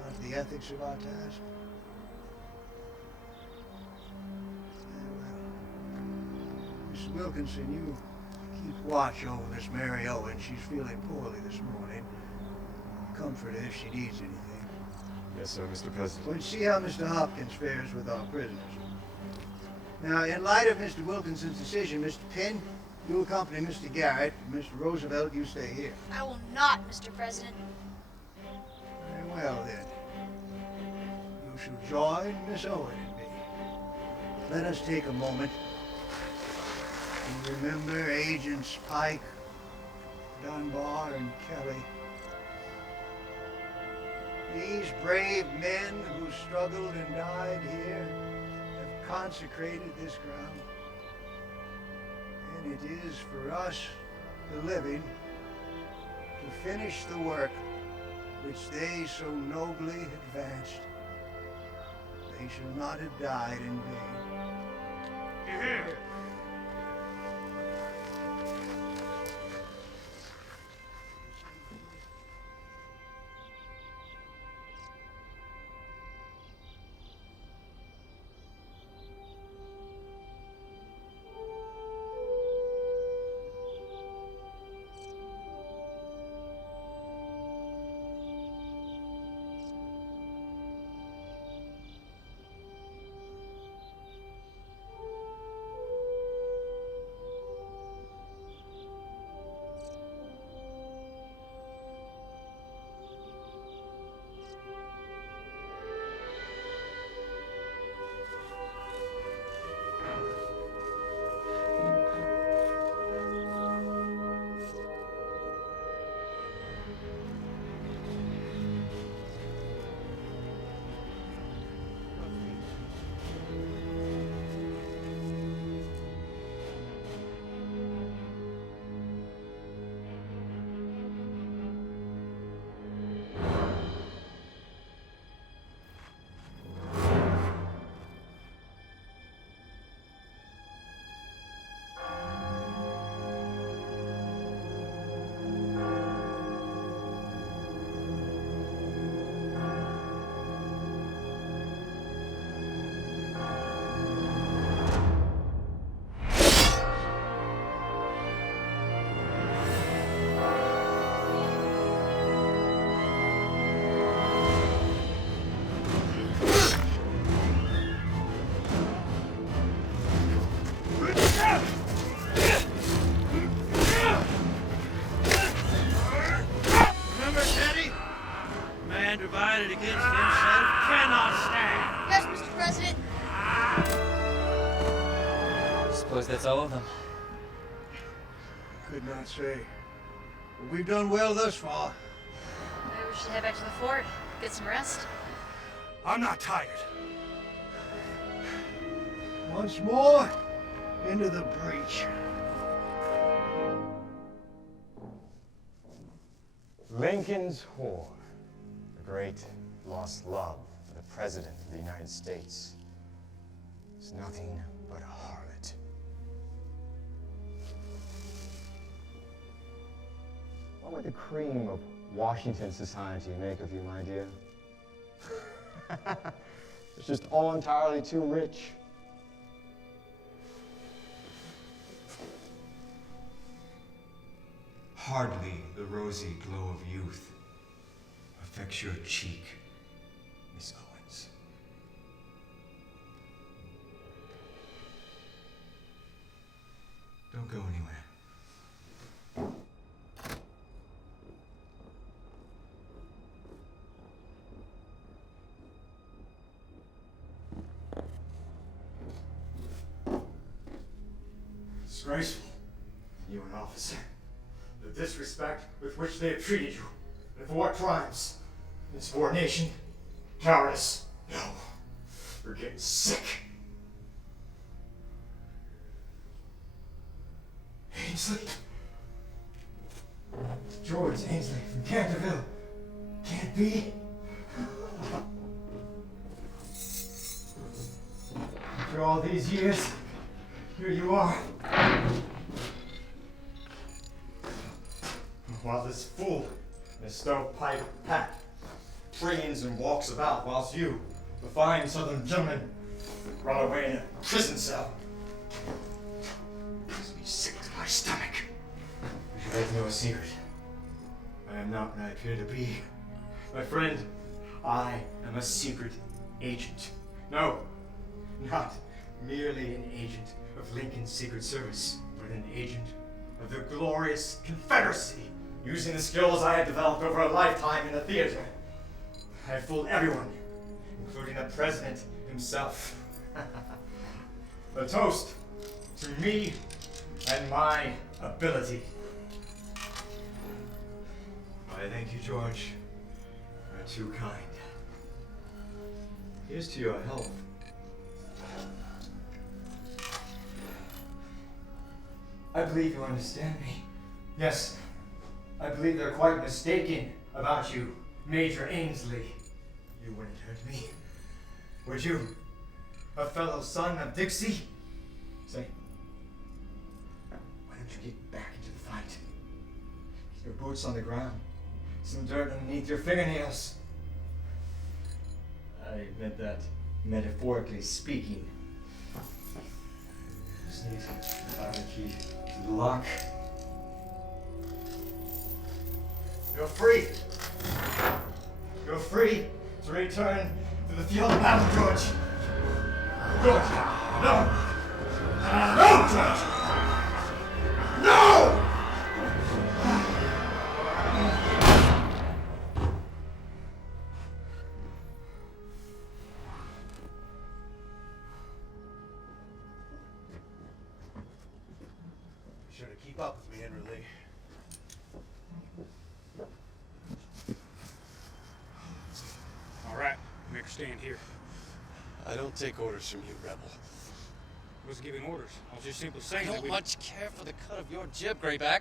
about the ethics of our task? Mrs. Wilkinson, you keep watch over Miss Mary Owen. She's feeling poorly this morning. Comfort her if she needs anything. Yes, sir, Mr. President. We'll see how Mr. Hopkins fares with our prisoners. Now, in light of Mr. Wilkinson's decision, Mr. Penn, you accompany Mr. Garrett, and Mr. Roosevelt, you stay here. I will not, Mr. President. Very well, then. You shall join Miss Owen and me. Let us take a moment and remember Agents Pike, Dunbar, and Kelly. These brave men who struggled and died here have consecrated this ground. And it is for us, the living, to finish the work which they so nobly advanced. They shall not have died in vain. Here. Divided against himself cannot stand. Yes, Mr. President. I suppose that's all of them. Could not say. But we've done well thus far. Maybe we should head back to the fort, get some rest. I'm not tired. Once more, into the breach. Lincoln's War. The great lost love of the President of the United States is nothing but a harlot. What would the cream of Washington society make of you, my dear? It's just all entirely too rich. Hardly the rosy glow of youth affects your cheek, Miss Owens. Don't go anywhere. Disgraceful. You, an officer. The disrespect with which they have treated you. And for what crimes? Insubordination? Cowardice? No. We're getting sick. Ainsley? George Ainsley from Canterville. Can't be. After all these years, here you are. While this fool, this stovepipe Pat, trains and walks about, whilst you, the fine southern gentleman, rot away in a prison cell. Makes me sick to my stomach. You should make no secret. I am not what I appear to be. My friend, I am a secret agent. No, not merely an agent of Lincoln's Secret Service, but an agent of the glorious Confederacy, using the skills I had developed over a lifetime in the theater. I have fooled everyone, including the president himself. A toast to me and my ability. I thank you, George. You're too kind. Here's to your health. I believe you understand me. Yes, I believe they're quite mistaken about you, Major Ainsley. You wouldn't hurt me, would you? A fellow son of Dixie? Say, why don't you get back into the fight? Your boots on the ground, some dirt underneath your fingernails. I meant that metaphorically speaking. Just need to find the key to the lock. You're free. You're free to return to the field of battle, George. George, no! No, George! No! Be sure to keep up with me, Henry Lee. All right, make her stand here. I don't take orders from you, Rebel. I wasn't giving orders. I was just simply I saying that don't we... much care for the cut of your jib, Grayback.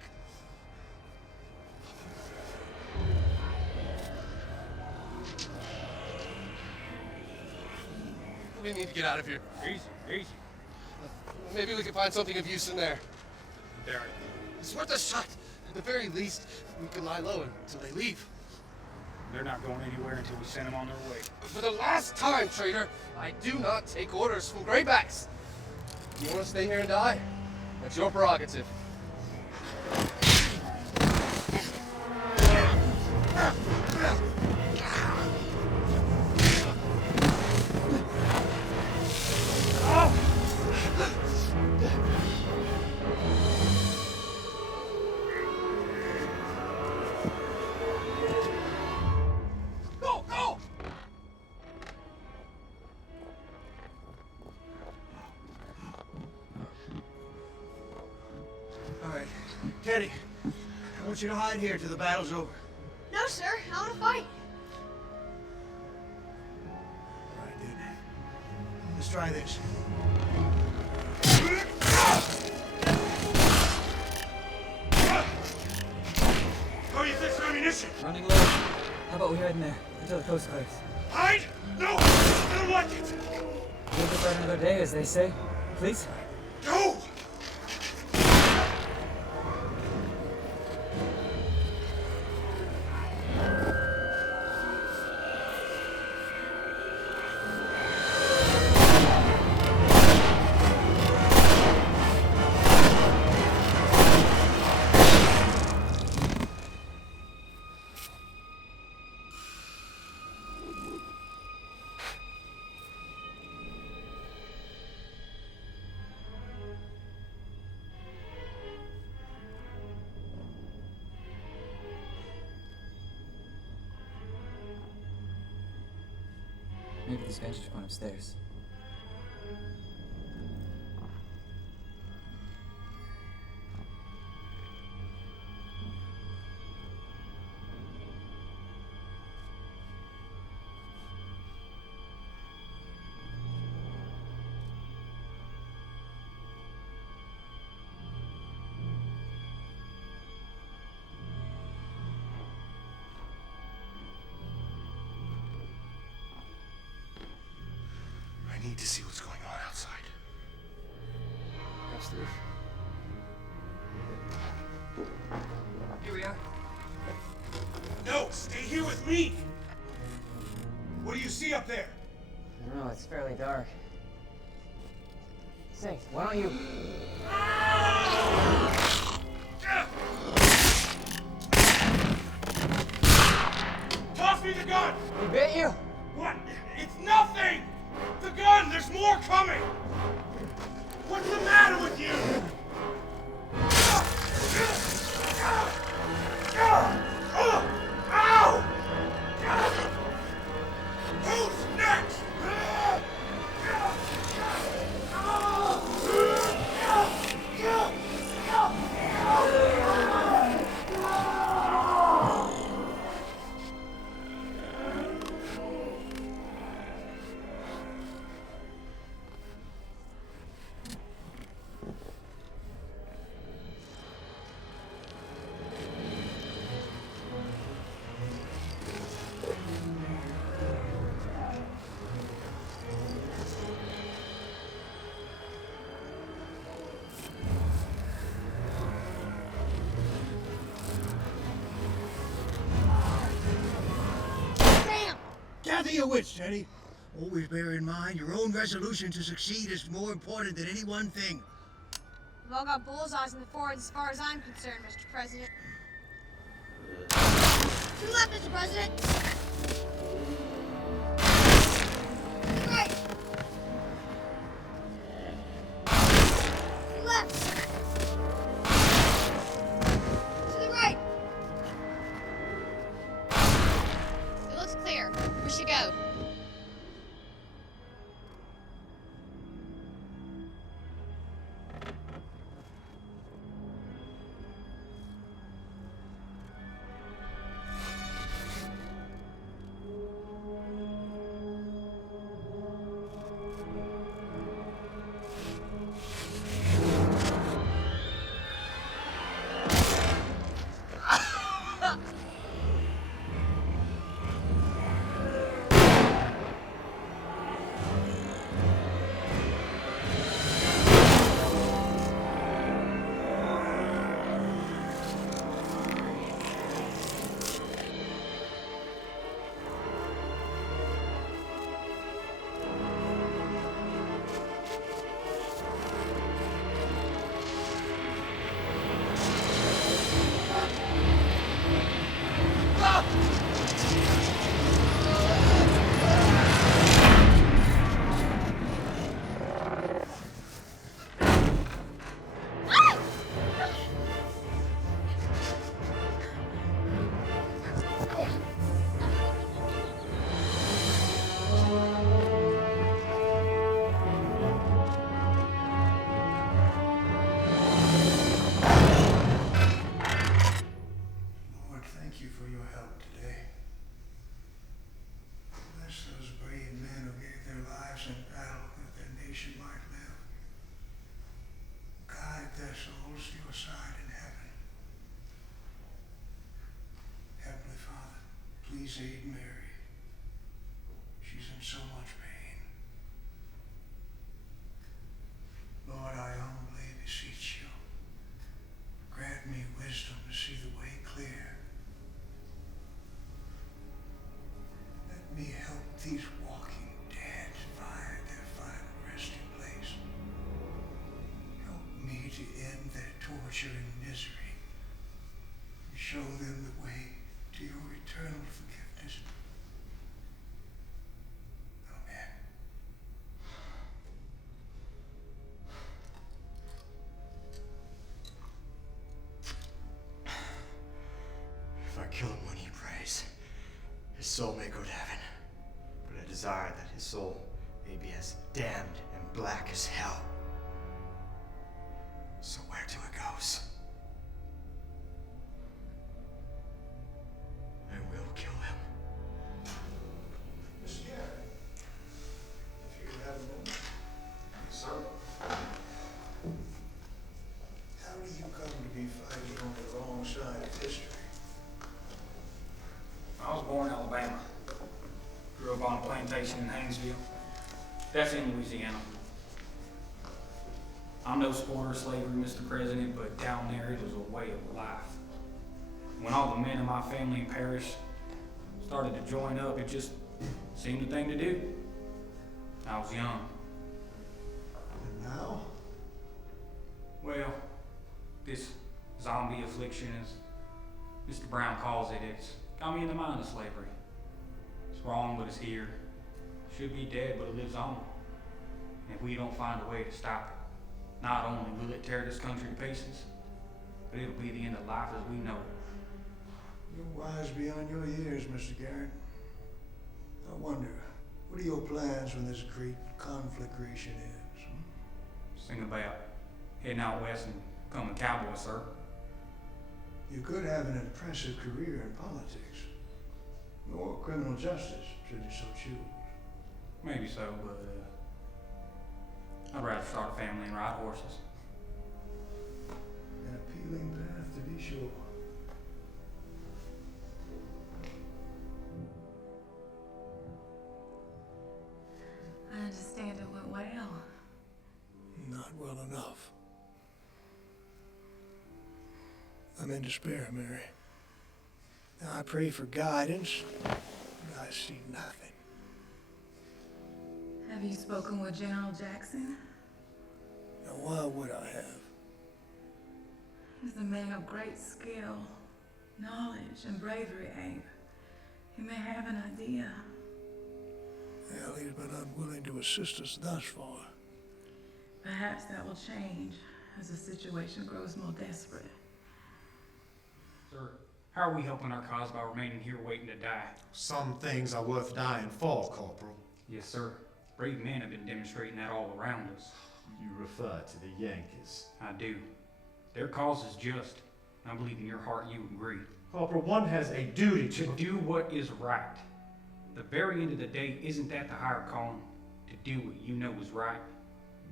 We need to get out of here. Easy, easy. Maybe we can find something of use in there. There. It's worth a shot. At the very least, we can lie low until they leave. They're not going anywhere until we send them on their way. For the last time, traitor, I do not take orders from Graybacks. You want to stay here and die? That's your prerogative. Go, go! All right, Teddy, I want you to hide here till the battle's over. No, sir. I want to fight. All right, then. Let's try this. How do you fix your ammunition? Running low. How about we hide in there until the coast guards? Hide? No! I don't like it! Give it another day, as they say. Please? Go! Maybe this vantage point upstairs. I need to see what's going on outside. Upstairs. Here we are. No, stay here with me! What do you see up there? I don't know, it's fairly dark. Say, why don't you... Toss me the gun! He bit you? What? It's nothing! The gun! There's more coming! What's the matter with you? Ow! Who's next? Gather your wits, Teddy. Always bear in mind your own resolution to succeed is more important than any one thing. We've all got bullseyes in the forward as far as I'm concerned, Mr. President. To the left, Mr. President! To the right! To the left! To the right! It looks clear. We should go. Please aid Mary. She's in so soul may go to heaven, but I desire that his soul may be as damned and black as hell. So where to it goes? I will kill him. Mr. Garrett, if you have a moment. Sir? How do you come to be fighting on the wrong side of history? I was born in Alabama. Grew up on a plantation in Haynesville. That's in Louisiana. I'm no supporter of slavery, Mr. President, but down there it was a way of life. When all the men in my family and parish started to join up, it just seemed the thing to do. I was young. And now? Well, this zombie affliction, as Mr. Brown calls it, it's got me in the mind of slavery. It's wrong, but it's here. Should be dead, but it lives on. And if we don't find a way to stop it, not only will it tear this country to pieces, but it'll be the end of life as we know it. You're wise beyond your years, Mr. Garrett. I wonder, what are your plans when this great conflagration is? Think about heading out west and becoming a cowboy, sir. You could have an impressive career in politics, or criminal justice, should you so choose. Maybe so, but I'd rather start a family and ride horses. An appealing path, to be sure. I understand it went well. Not well enough. I'm in despair, Mary. Now, I pray for guidance, but I see nothing. Have you spoken with General Jackson? Now, why would I have? He's a man of great skill, knowledge, and bravery, Abe. He may have an idea. Well, he's been unwilling to assist us thus far. Perhaps that will change as the situation grows more desperate. Sir, how are we helping our cause by remaining here waiting to die? Some things are worth dying for, Corporal. Yes, sir. Brave men have been demonstrating that all around us. You refer to the Yankees. I do. Their cause is just. I believe in your heart you agree. Corporal, one has a duty to do what is right. The very end of the day, isn't that the higher calling? To do what you know is right?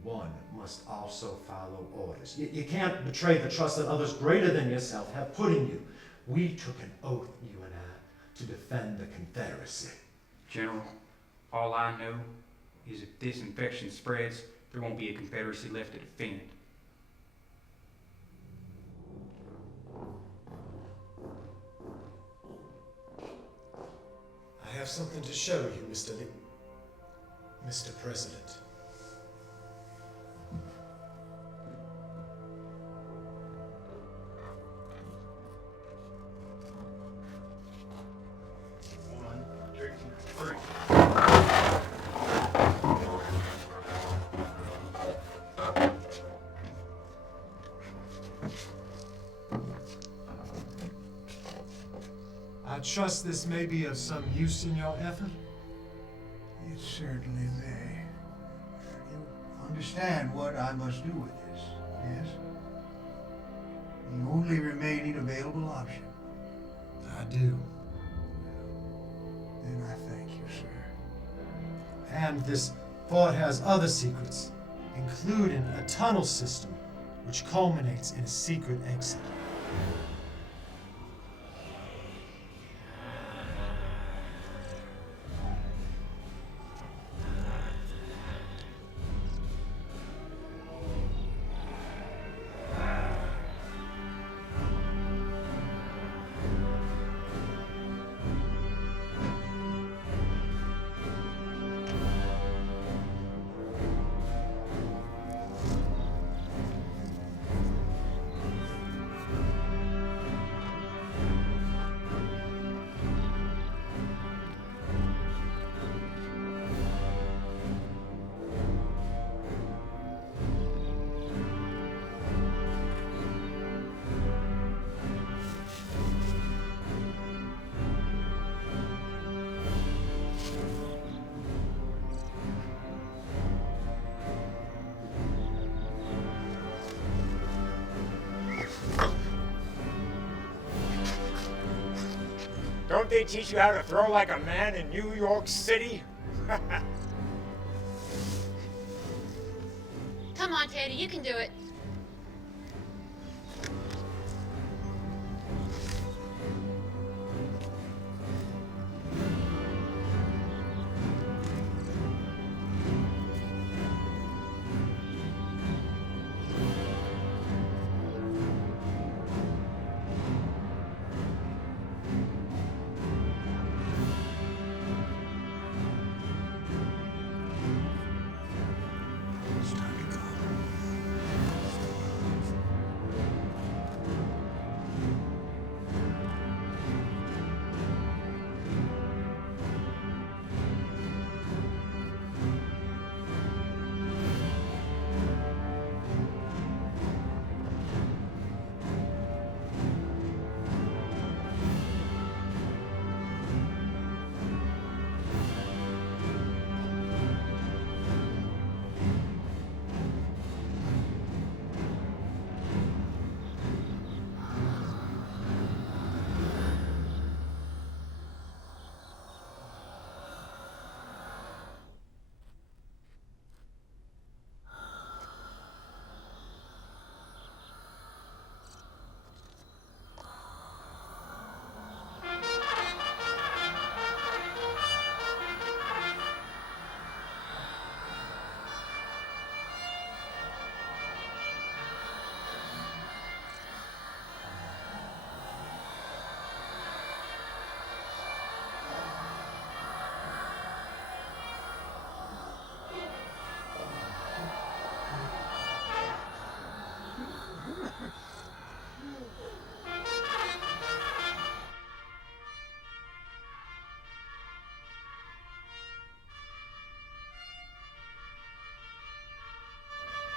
One must also follow orders. You can't betray the trust that others greater than yourself have put in you. We took an oath, you and I, to defend the Confederacy. General, all I know is if this infection spreads, there won't be a Confederacy left to defend. I have something to show you, Mr. President. One, two, three. I trust this may be of some use in your effort. It certainly may. You understand what I must do with this, yes? The only remaining available option. I do. Then I thank you, sir. And this fort has other secrets, including a tunnel system which culminates in a secret exit. Don't they teach you how to throw like a man in New York City? Come on, Teddy, you can do it.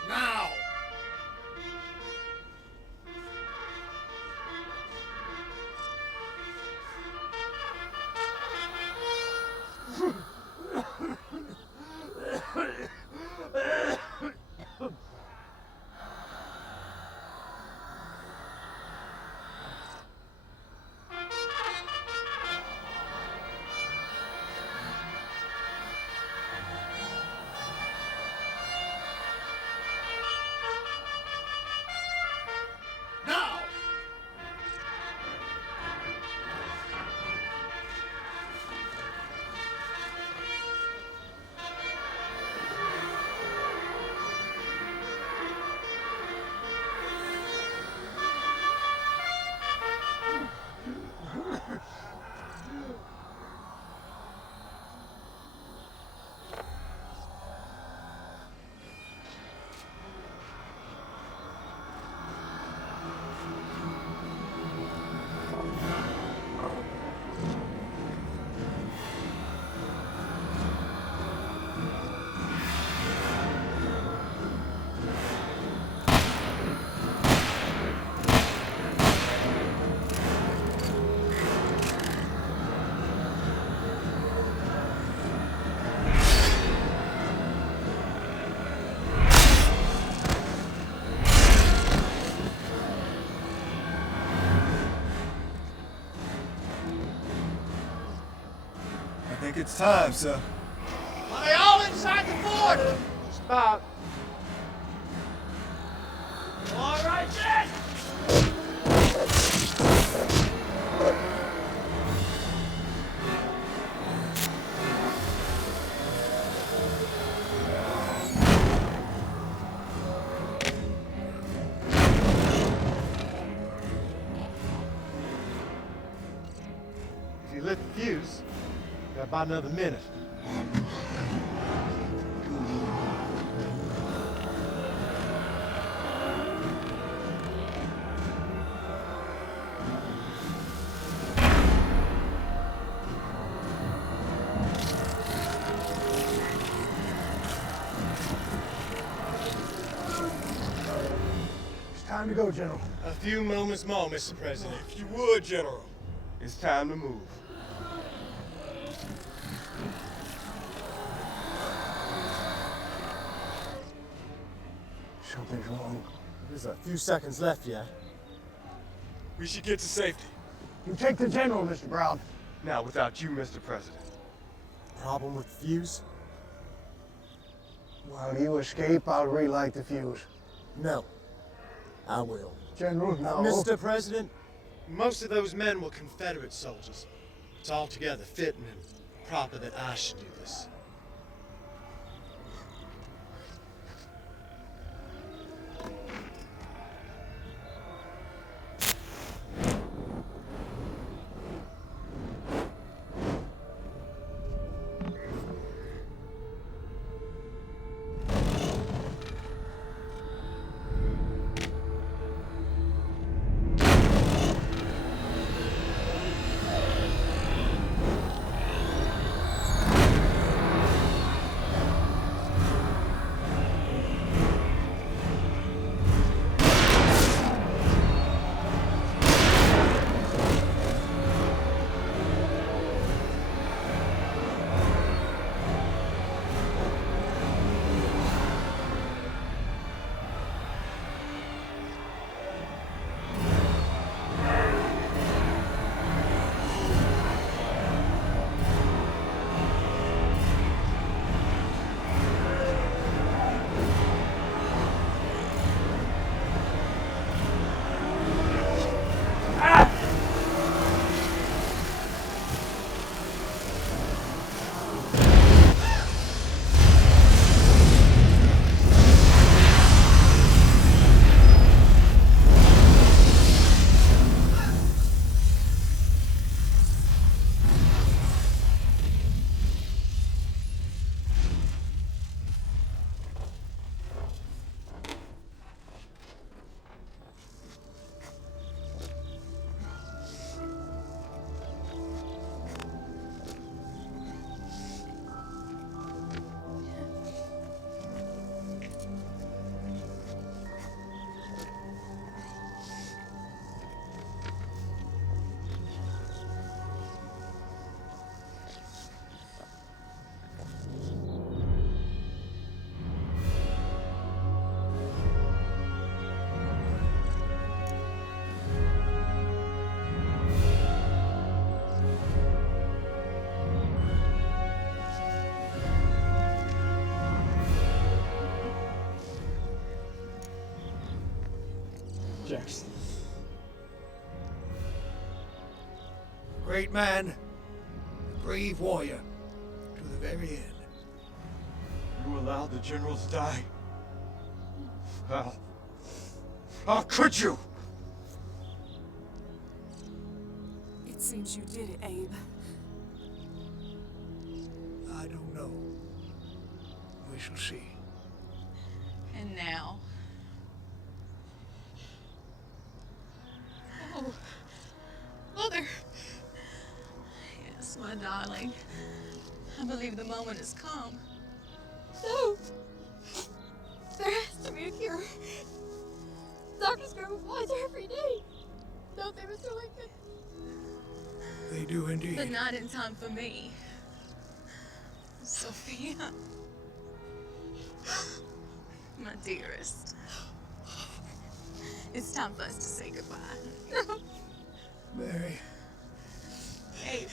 Now! I think it's time, sir. Are they all inside the fort? Just about. All right, then! If you lit the fuse, got about another minute. It's time to go, General. A few moments more, Mr. President. If you would, General. It's time to move. Something's wrong. There's a few seconds left yet. We should get to safety. You take the General, Mr. Brown. Now, without you, Mr. President. Problem with the fuse? While you escape, I'll relight the fuse. No. I will. General, no. Mr. President, most of those men were Confederate soldiers. It's altogether fitting and proper that I should do this. Jackson. Great man, brave warrior, to the very end. You allowed the general to die? How could you? It seems you did it, Abe. I don't know. We shall see. And now? Oh, Mother! Yes, my darling. I believe the moment has come. No! There has to be a cure. Doctors go wiser every day. Don't they, Mr. Lincoln? They do indeed. But not in time for me. Sophia. My dearest. It's time for us to say goodbye. No. Mary. Hey,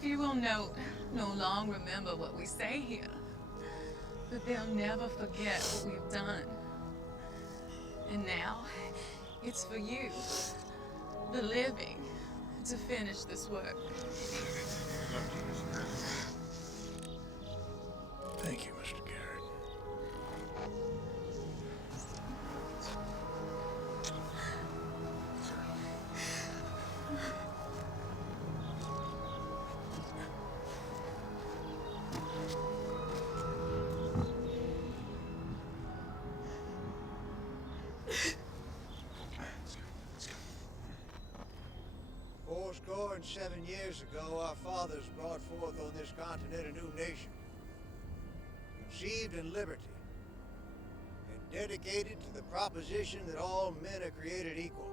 few will no long remember what we say here. But they'll never forget what we've done. And now, it's for you, the living, to finish this work. Thank you, Mr. Garrett. Fourscore and 7 years ago, our fathers brought forth on this continent a new nation, conceived in liberty, and dedicated to the proposition that all men are created equal.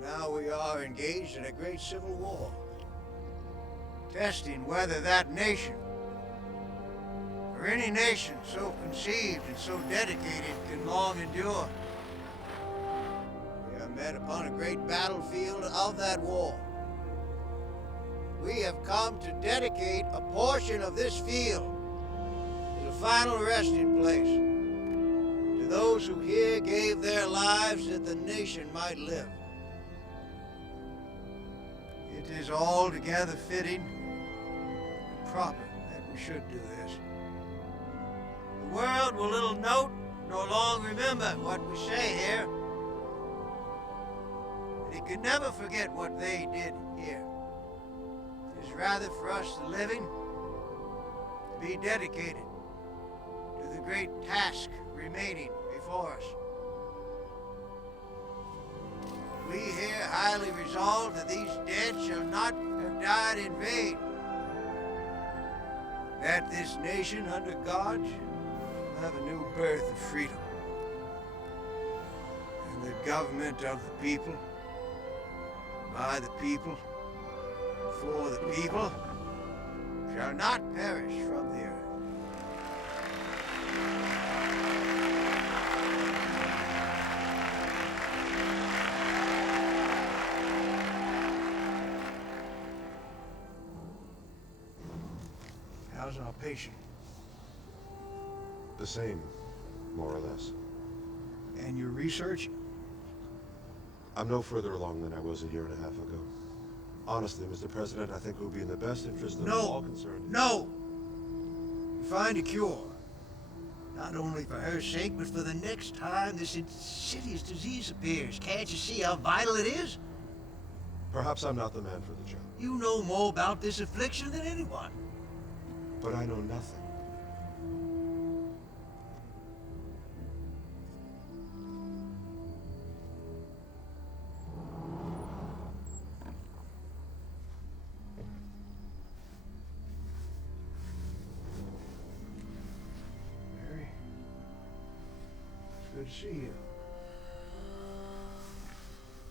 Now we are engaged in a great civil war, testing whether that nation, or any nation so conceived and so dedicated, can long endure. We are met upon a great battlefield of that war, we have come to dedicate a portion of this field as a final resting place to those who here gave their lives that the nation might live. It is altogether fitting and proper that we should do this. The world will little note nor long remember what we say here, but it can never forget what they did here. It is rather for us, the living, to be dedicated to the great task remaining before us. We here highly resolve that these dead shall not have died in vain, that this nation under God will have a new birth of freedom, and the government of the people, by the people, for the people, shall not perish from the earth. How's our patient? The same, more or less. And your research? I'm no further along than I was a year and a half ago. Honestly, Mr. President, I think it would be in the best interest of all concerned. No! Find a cure. Not only for her sake, but for the next time this insidious disease appears. Can't you see how vital it is? Perhaps I'm not the man for the job. You know more about this affliction than anyone. But I know nothing. Mary, it's good to see you.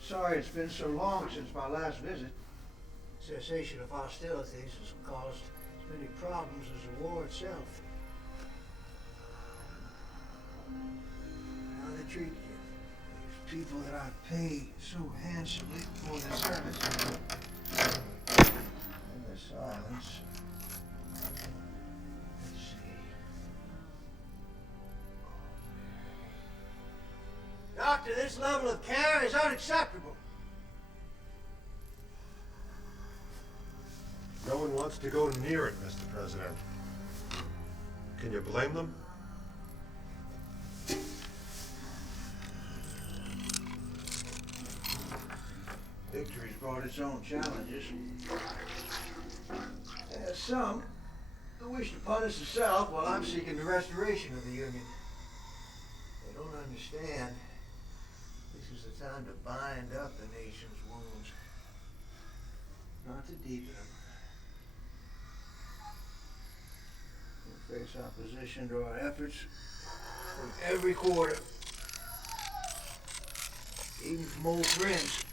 Sorry it's been so long since my last visit. Cessation of hostilities has caused as many problems as the war itself. How they treat you. These people that I pay so handsomely for their service. And their silence. Let's see. Doctor, this level of care is unacceptable. No one wants to go near it, Mr. President. Can you blame them? Victory's brought its own challenges. There's some who wish to punish the South while I'm seeking the restoration of the Union. They don't understand. This is the time to bind up the nation's wounds, not to deepen them. We'll face opposition to our efforts from every quarter, even from old friends.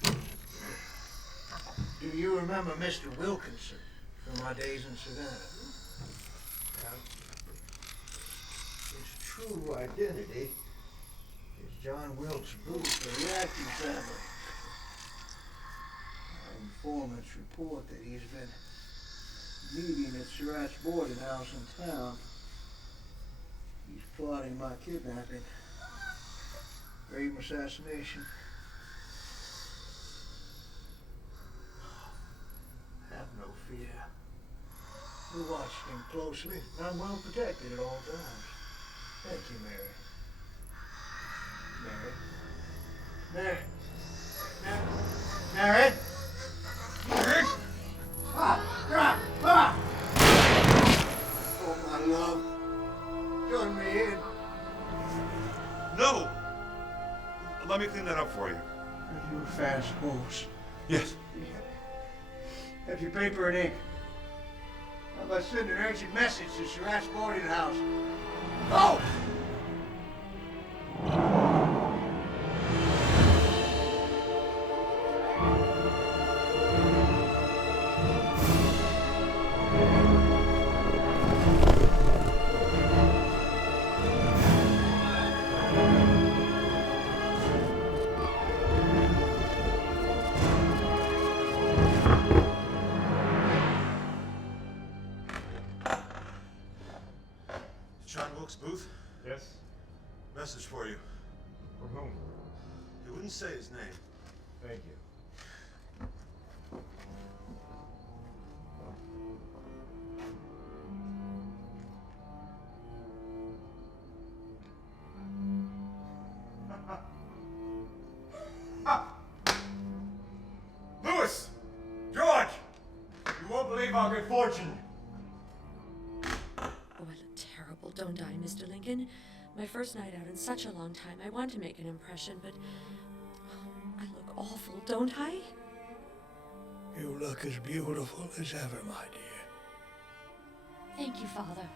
Do you remember Mr. Wilkinson from our days in Savannah? His true identity is John Wilkes Booth of the Atkins family. Our informants report that he's been meeting at Surratt's boarding house in town. He's plotting my kidnapping, grave assassination. Have no fear. We watched him closely, and I'm well protected at all times. Thank you, Mary. Mary. Mary. Mary. Oh, my love. Join me in. No! Let me clean that up for you. Are you a fast horse? Yes. Have your paper and ink. I must send an urgent message to Surratt's boarding house. Go! John Wilkes Booth? Yes? Message for you. From whom? He wouldn't say his name. Thank you. Lewis! George! You won't believe our good fortune. Oh, I look terrible, don't I, Mr. Lincoln? My first night out in such a long time. I want to make an impression, but I look awful, don't I? You look as beautiful as ever, my dear. Thank you, Father.